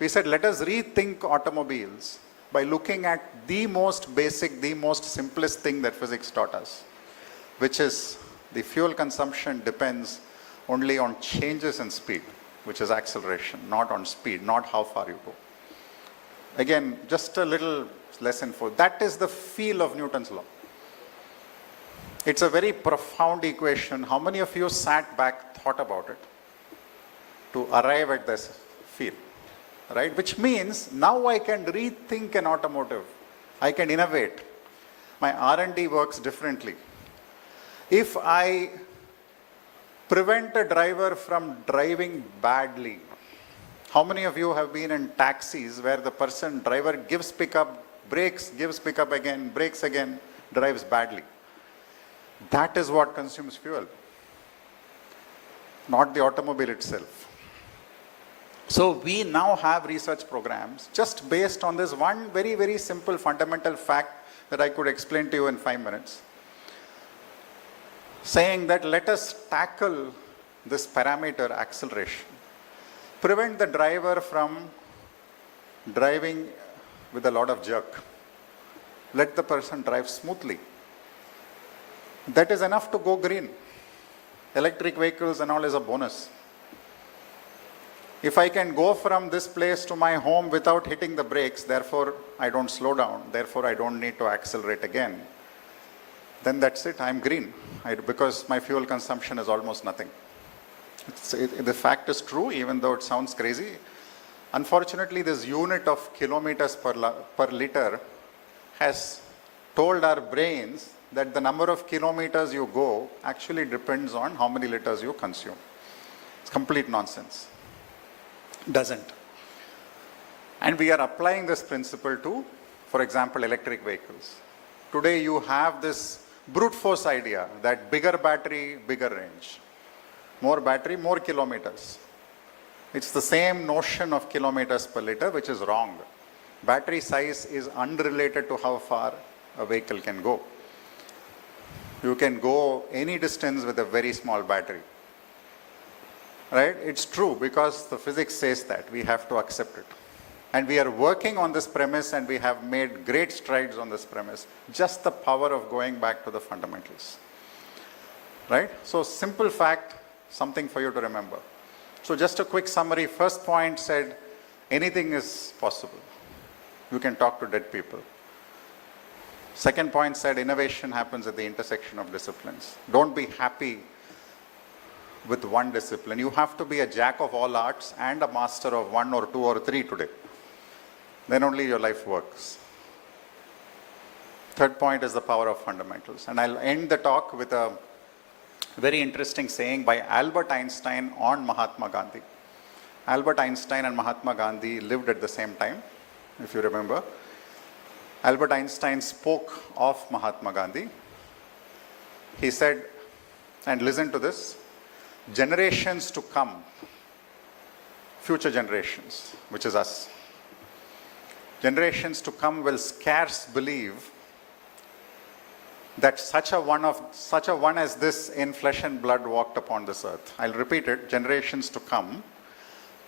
We said, let us rethink automobiles by looking at the most basic, the most simplest thing that physics taught us, which is the fuel consumption depends only on changes in speed, which is acceleration, not on speed, not how far you go. Again, just a little lesson for that is the feel of Newton's law. It's a very profound equation. How many of you sat back, thought about it to arrive at this feel, right? Which means now I can rethink an automotive. I can innovate. My R&D works differently. If I prevent a driver from driving badly, how many of you have been in taxis where the driver gives pickup, brakes, gives pickup again, brakes again, drives badly? That is what consumes fuel, not the automobile itself. So we now have research programs just based on this one very, very simple fundamental fact that I could explain to you in 5 minutes, saying that let us tackle this parameter acceleration. Prevent the driver from driving with a lot of jerk. Let the person drive smoothly. That is enough to go green. Electric vehicles and all is a bonus. If I can go from this place to my home without hitting the brakes, therefore I don't slow down, therefore I don't need to accelerate again, then that's it, I'm green, because my fuel consumption is almost nothing. The fact is true, even though it sounds crazy. Unfortunately, this unit of kilometers per liter has told our brains that the number of kilometers you go actually depends on how many liters you consume. It's complete nonsense. Doesn't. And we are applying this principle to, for example, electric vehicles. Today you have this brute force idea that bigger battery, bigger range. More battery, more kilometers. It's the same notion of kilometers per liter, which is wrong. Battery size is unrelated to how far a vehicle can go. You can go any distance with a very small battery. Right? It's true because the physics says that. We have to accept it. And we are working on this premise and we have made great strides on this premise. Just the power of going back to the fundamentals. Right? So simple fact, something for you to remember. So just a quick summary. First point said, anything is possible. You can talk to dead people. Second point said, innovation happens at the intersection of disciplines. Don't be happy with one discipline. You have to be a jack of all arts and a master of 1 or 2 or 3 today. Then only your life works. Third point is the power of fundamentals. And I'll end the talk with a very interesting saying by Albert Einstein on Mahatma Gandhi. Albert Einstein and Mahatma Gandhi lived at the same time, if you remember. Albert Einstein spoke of Mahatma Gandhi. He said, and listen to this, generations to come, future generations, which is us, generations to come will scarce believe that such a one as this in flesh and blood walked upon this earth. I'll repeat it, generations to come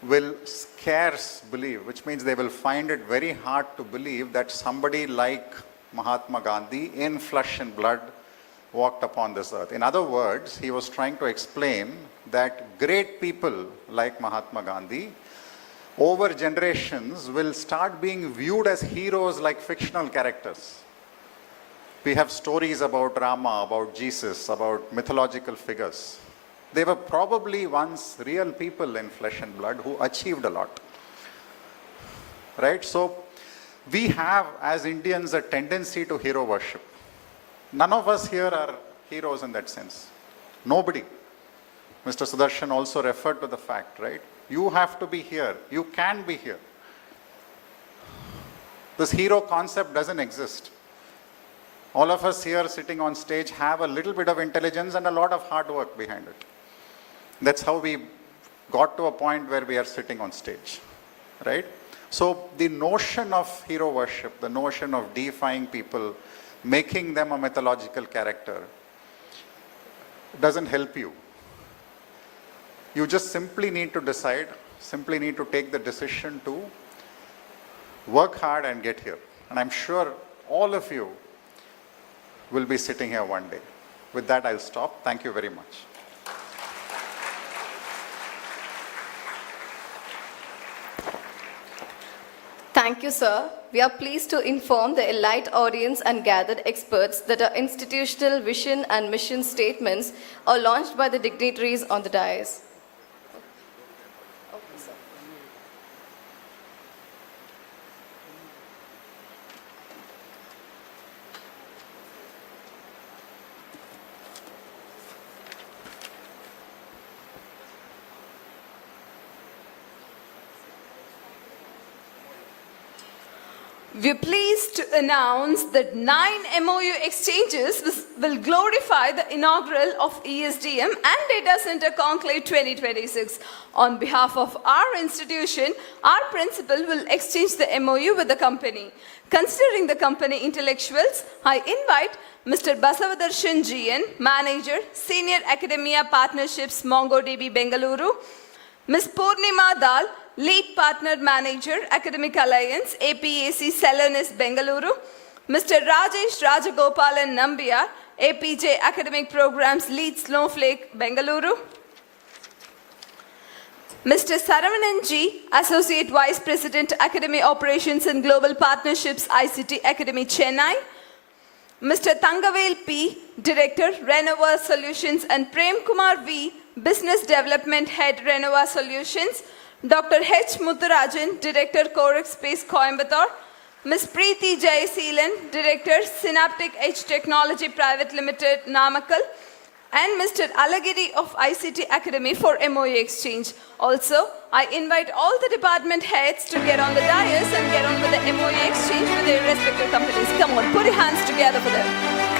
will scarce believe, which means they will find it very hard to believe that somebody like Mahatma Gandhi in flesh and blood walked upon this earth. In other words, he was trying to explain that great people like Mahatma Gandhi over generations will start being viewed as heroes like fictional characters. We have stories about Rama, about Jesus, about mythological figures. They were probably once real people in flesh and blood who achieved a lot. Right? So we have, as Indians, a tendency to hero worship. None of us here are heroes in that sense. Nobody. Mr. Sudarshan also referred to the fact, right? You have to be here. You can be here. This hero concept doesn't exist. All of us here sitting on stage have a little bit of intelligence and a lot of hard work behind it. That's how we got to a point where we are sitting on stage, right? So the notion of hero worship, the notion of deifying people, making them a mythological character, doesn't help you. You just simply need to decide, simply need to take the decision to work hard and get here. And I'm sure all of you will be sitting here one day. With that, I'll stop. Thank you very much. Thank you, sir. We are pleased to inform the elite audience and gathered experts that our institutional vision and mission statements are launched by the dignitaries on the dais. We're pleased to announce that 9 MOU exchanges will glorify the inaugural of ESDM and Data Center Conclave 2026. On behalf of our institution, our principal will exchange the MOU with the company. Considering the company intellectuals, I invite Mr. Basavadarshan GN, Manager, Senior Academia Partnerships, MongoDB, Bengaluru, Ms. Purnima Dal, Lead Partner Manager, Academic Alliance, APAC Celonis, Bengaluru, Mr. Rajesh Rajagopalan Nambiar, APJ Academic Programs, Lead Snowflake, Bengaluru, Mr. Saravanan G, Associate Vice President, Academy Operations and Global Partnerships, ICT Academy, Chennai, Mr. Tangavel P, Director, Renova Solutions, and Prem Kumar V, Business Development Head, Renova Solutions, Dr. H. Muthurajan, Director, Corex Space, Coimbatore, Ms. Preeti Jayaseelan, Director, Synaptic Edge Technology Private Limited, Namakkal, and Mr. Alagiri of ICT Academy for MOU exchange. Also, I invite all the department heads to get on the dais and get on with the MOU exchange with their respective companies. Come on, put your hands together for them.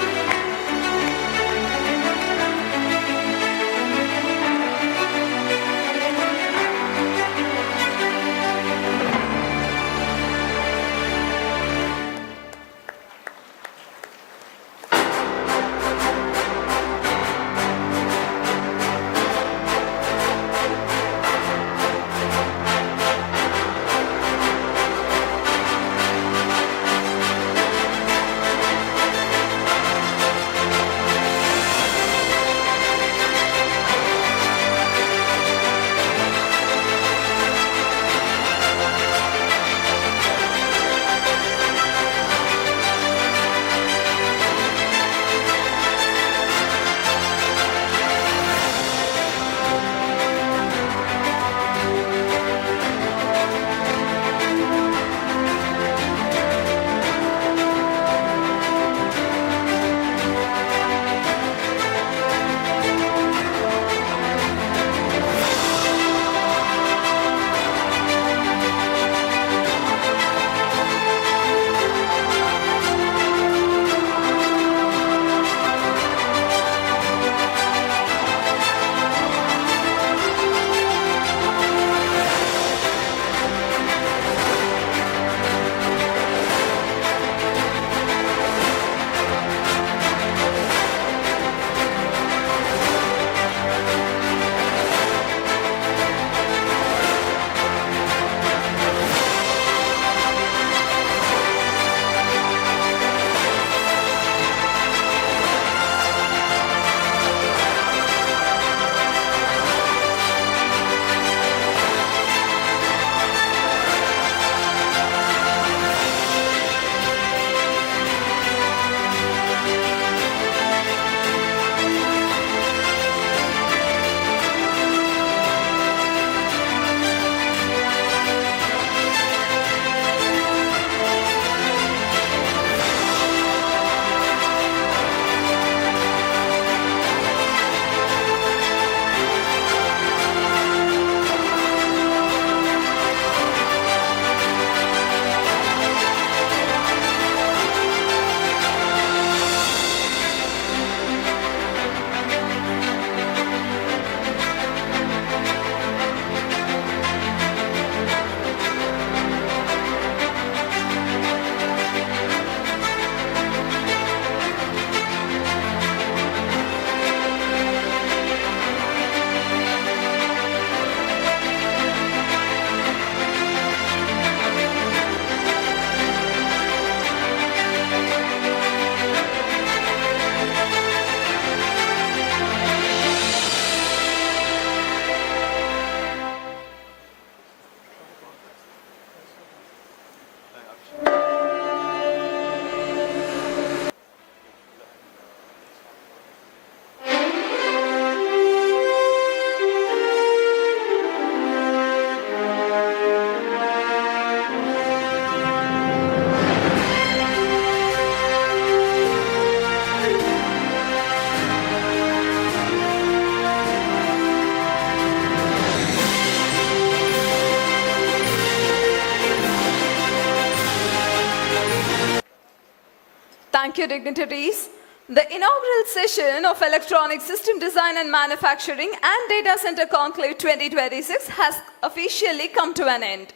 Thank you, dignitaries. The inaugural session of Electronic System Design and Manufacturing and Data Center Conclave 2026 has officially come to an end.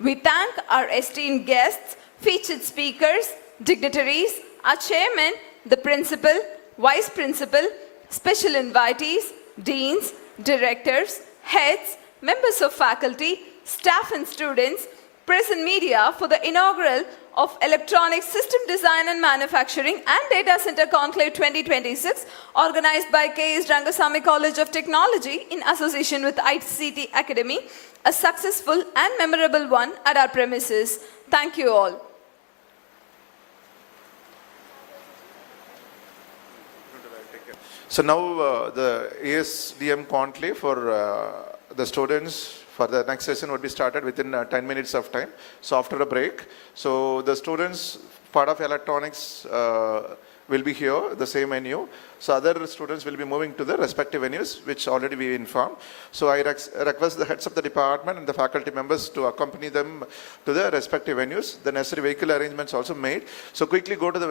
We thank our esteemed guests, featured speakers, dignitaries, our chairman, the principal, vice principal, special invitees, deans, directors, heads, members of faculty, staff and students, press and media for the inaugural of Electronic System Design and Manufacturing and Data Center Conclave 2026 organized by K.S.Rangasamy College of Technology in association with ICT Academy, a successful and memorable one at our premises. Thank you all. So now the ESDM Conclave for the students for the next session would be started within 10 minutes of time. So after a break, so the students part of electronics will be here, the same venue. So other students will be moving to the respective venues, which already we informed. So I request the heads of the department and the faculty members to accompany them to the respective venues. The necessary vehicle arrangements also made. So quickly go to the